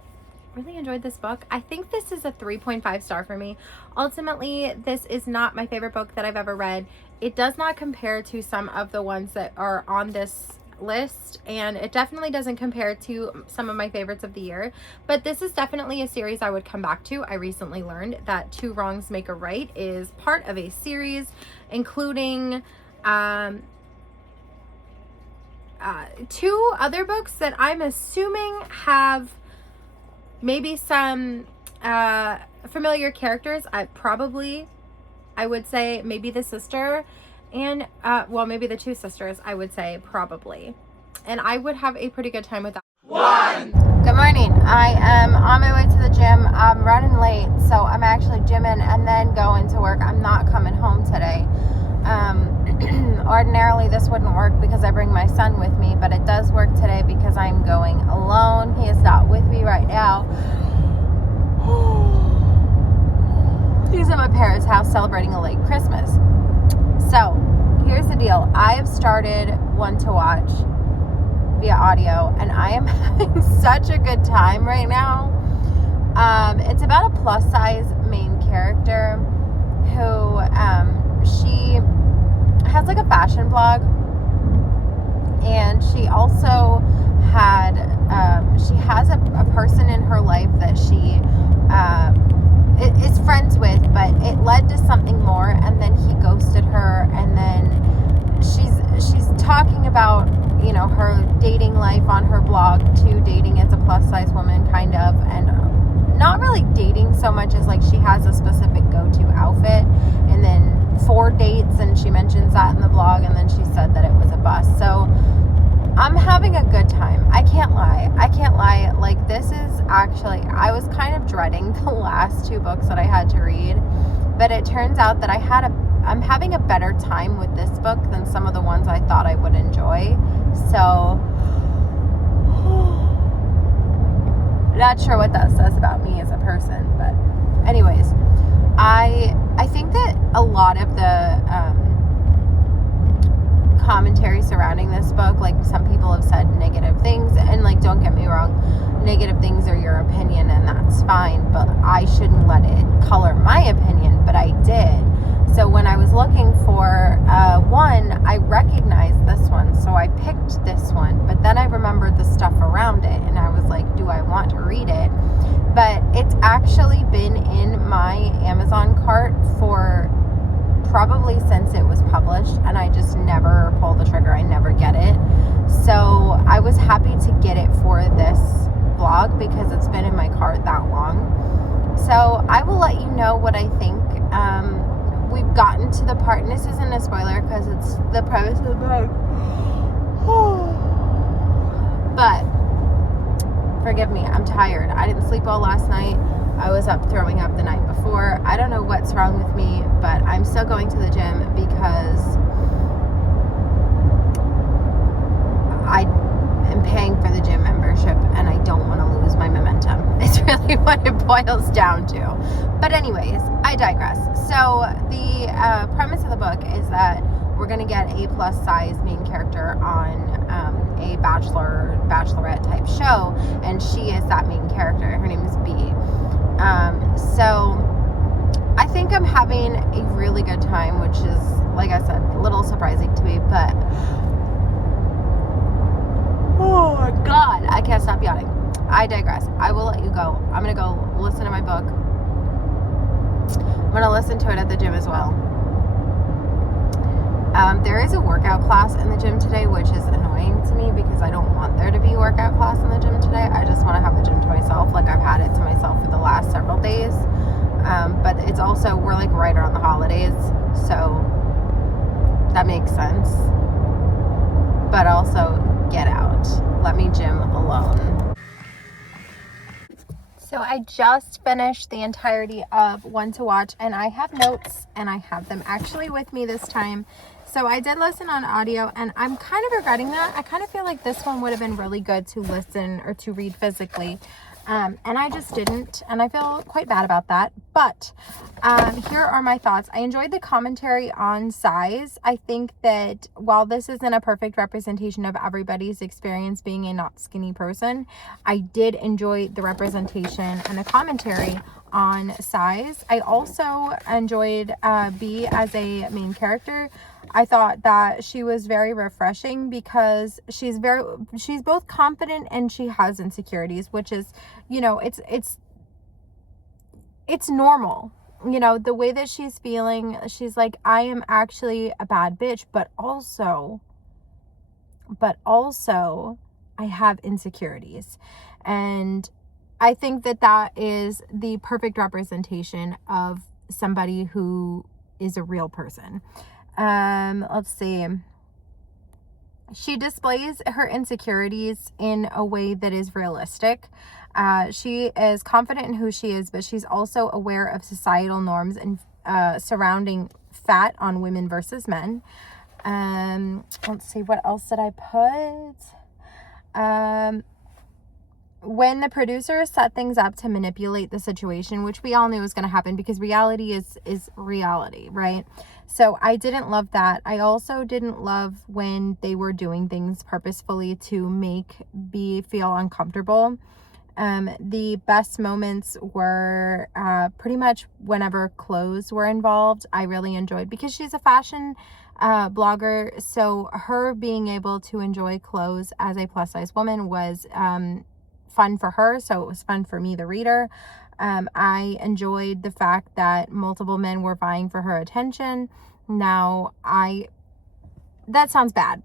really enjoyed this book. I think this is a 3.5 star for me. Ultimately, this is not my favorite book that I've ever read. It does not compare to some of the ones that are on this list, and it definitely doesn't compare to some of my favorites of the year, but this is definitely a series I would come back to. I recently learned that Two Wrongs Make a Right is part of a series including two other books that I'm assuming have maybe some familiar characters. I would say maybe the sister and, maybe the two sisters, I would say probably. And I would have a pretty good time with that. 1. Good morning. I am on my way to the gym. I'm running late, so I'm actually gymming and then going to work. I'm not coming home today. Ordinarily this wouldn't work because I bring my son with me, but it does work today because I'm going alone. He is not with me right now. He's at my parents' house celebrating a late Christmas. So, here's the deal. I have started One to Watch via audio, and I am having such a good time right now. It's about a plus-size main character who, she has, like, a fashion blog, and she also has a person in her life that she is friends with, but it led to something more, and then he ghosted her, and then she's talking about, you know, her dating life on her blog to dating as a plus size woman, kind of, and not really dating so much as, like, she has a specific go-to outfit, and then 4 dates, and she mentions that in the blog, and then she said that it was a bust. So I'm having a good time. I can't lie. Like, this is actually, I was kind of dreading the last 2 books that I had to read, but it turns out that I'm having a better time with this book than some of the ones I thought I would enjoy. So not sure what that says about me as a person, but anyways, I think that a lot of the commentary surrounding this book, like some people have said negative things, and like don't get me wrong, negative things are your opinion and that's fine, but I shouldn't let it color my opinion, but I did. So when I was looking for one, I recognized this one, so I picked this one, but then I remembered the stuff around it, and I was like, do I want to read it? But it's actually been in my Amazon cart for probably since it was published, and I just never pull the trigger. I never get it. So I was happy to get it for this vlog because it's been in my cart that long. So I will let you know what I think. We've gotten to the part, and this isn't a spoiler because it's the premise of the book. But forgive me, I'm tired. I didn't sleep well last night. I was up throwing up the night before. I don't know what's wrong with me, but I'm still going to the gym because I am paying for the gym membership and I don't want to lose my momentum. It's really what it boils down to. But anyways, I digress. So the premise of the book is that we're going to get a plus size main character on a bachelorette type show, and she is that main character. Her name is B. So I think I'm having a really good time, which is, like I said, a little surprising to me, but oh my God, I can't stop yawning. I digress. I will let you go. I'm going to go listen to my book. I'm going to listen to it at the gym as well. There is a workout class in the gym today, which is annoying to me because I don't want there to be a workout class in the gym today. I just want to have the gym to myself, like I've had it to myself for the last several days. But it's also, we're like right around the holidays, so that makes sense. But also, get out. Let me gym alone. So I just finished the entirety of One to Watch, and I have notes, and I have them actually with me this time. So I did listen on audio, and I'm kind of regretting that. I kind of feel like this one would have been really good to listen or to read physically. And I just didn't, and I feel quite bad about that. But here are my thoughts. I enjoyed the commentary on size. I think that while this isn't a perfect representation of everybody's experience being a not skinny person, I did enjoy the representation and the commentary on size. I also enjoyed B as a main character. I thought that she was very refreshing because she's both confident and she has insecurities, which is, you know, it's normal. You know, the way that she's feeling, she's like, I am actually a bad bitch, but also I have insecurities. And I think that is the perfect representation of somebody who is a real person. Let's see. She displays her insecurities in a way that is realistic. She is confident in who she is, but she's also aware of societal norms and surrounding fat on women versus men. Let's see, what else did I put? When the producers set things up to manipulate the situation, which we all knew was going to happen because reality is reality, right? So I didn't love that. I also didn't love when they were doing things purposefully to make B feel uncomfortable. The best moments were pretty much whenever clothes were involved. I really enjoyed, because she's a fashion blogger, so her being able to enjoy clothes as a plus size woman was fun for her, so it was fun for me, the reader. I enjoyed the fact that multiple men were vying for her attention. Now, that sounds bad.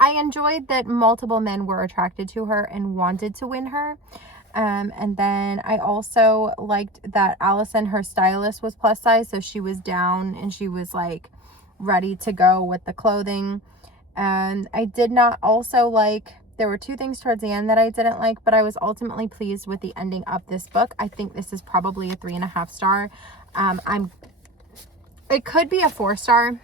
I enjoyed that multiple men were attracted to her and wanted to win her. And then I also liked that Allison, her stylist, was plus size, so she was down and she was like ready to go with the clothing. And I did not also like, there were two things towards the end that I didn't like, but I was ultimately pleased with the ending of this book. I think this is probably a 3.5 star. It could be a 4 star.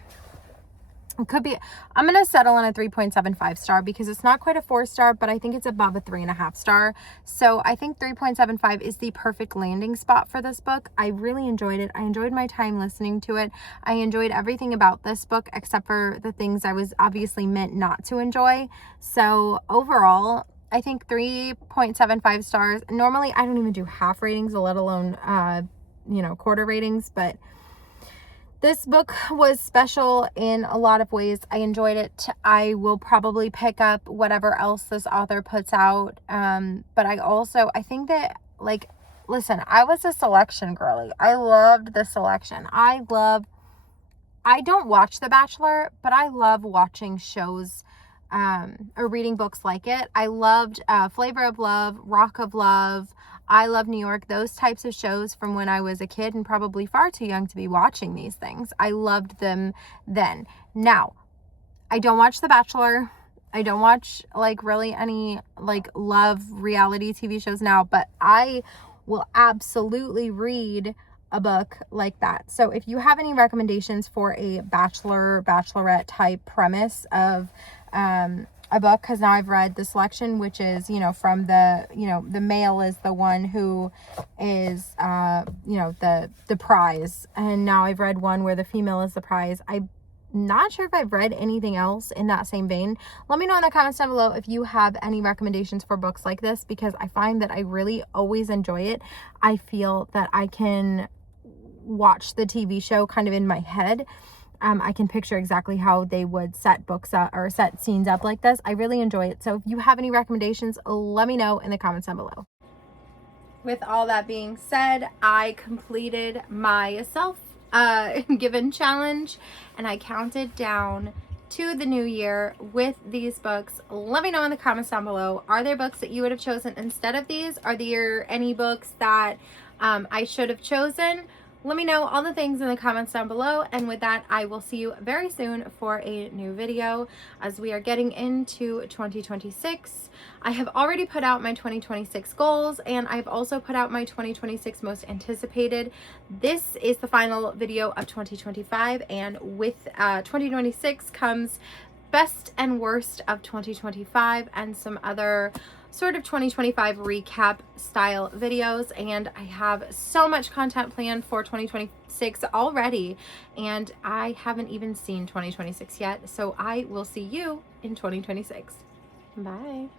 It could be, I'm going to settle on a 3.75 star because it's not quite a 4-star, but I think it's above a 3.5 star. So I think 3.75 is the perfect landing spot for this book. I really enjoyed it. I enjoyed my time listening to it. I enjoyed everything about this book except for the things I was obviously meant not to enjoy. So overall, I think 3.75 stars. Normally, I don't even do half ratings, let alone, quarter ratings, but this book was special in a lot of ways. I enjoyed it. I will probably pick up whatever else this author puts out. But I think that, like, listen, I was a selection girly. I loved the selection. I don't watch The Bachelor, but I love watching shows or reading books like it. I loved Flavor of Love, Rock of Love, I Love New York, those types of shows from when I was a kid and probably far too young to be watching these things. I loved them then. Now, I don't watch The Bachelor. I don't watch like really any like love reality TV shows now, but I will absolutely read a book like that. So if you have any recommendations for a bachelorette type premise of a book, because now I've read The Selection, which is, from the male is the one who is, the prize. And now I've read one where the female is the prize. I'm not sure if I've read anything else in that same vein. Let me know in the comments down below if you have any recommendations for books like this, because I find that I really always enjoy it. I feel that I can watch the TV show kind of in my head. I can picture exactly how they would set books up or set scenes up like this. I really enjoy it. So if you have any recommendations, let me know in the comments down below. With all that being said, I completed my self-given challenge and I counted down to the new year with these books. Let me know in the comments down below. Are there books that you would have chosen instead of these? Are there any books that I should have chosen? Let me know all the things in the comments down below. And with that, I will see you very soon for a new video as we are getting into 2026. I have already put out my 2026 goals and I've also put out my 2026 most anticipated. This is the final video of 2025, and with 2026 comes best and worst of 2025 and some other sort of 2025 recap style videos. And I have so much content planned for 2026 already, and I haven't even seen 2026 yet. So I will see you in 2026. Bye.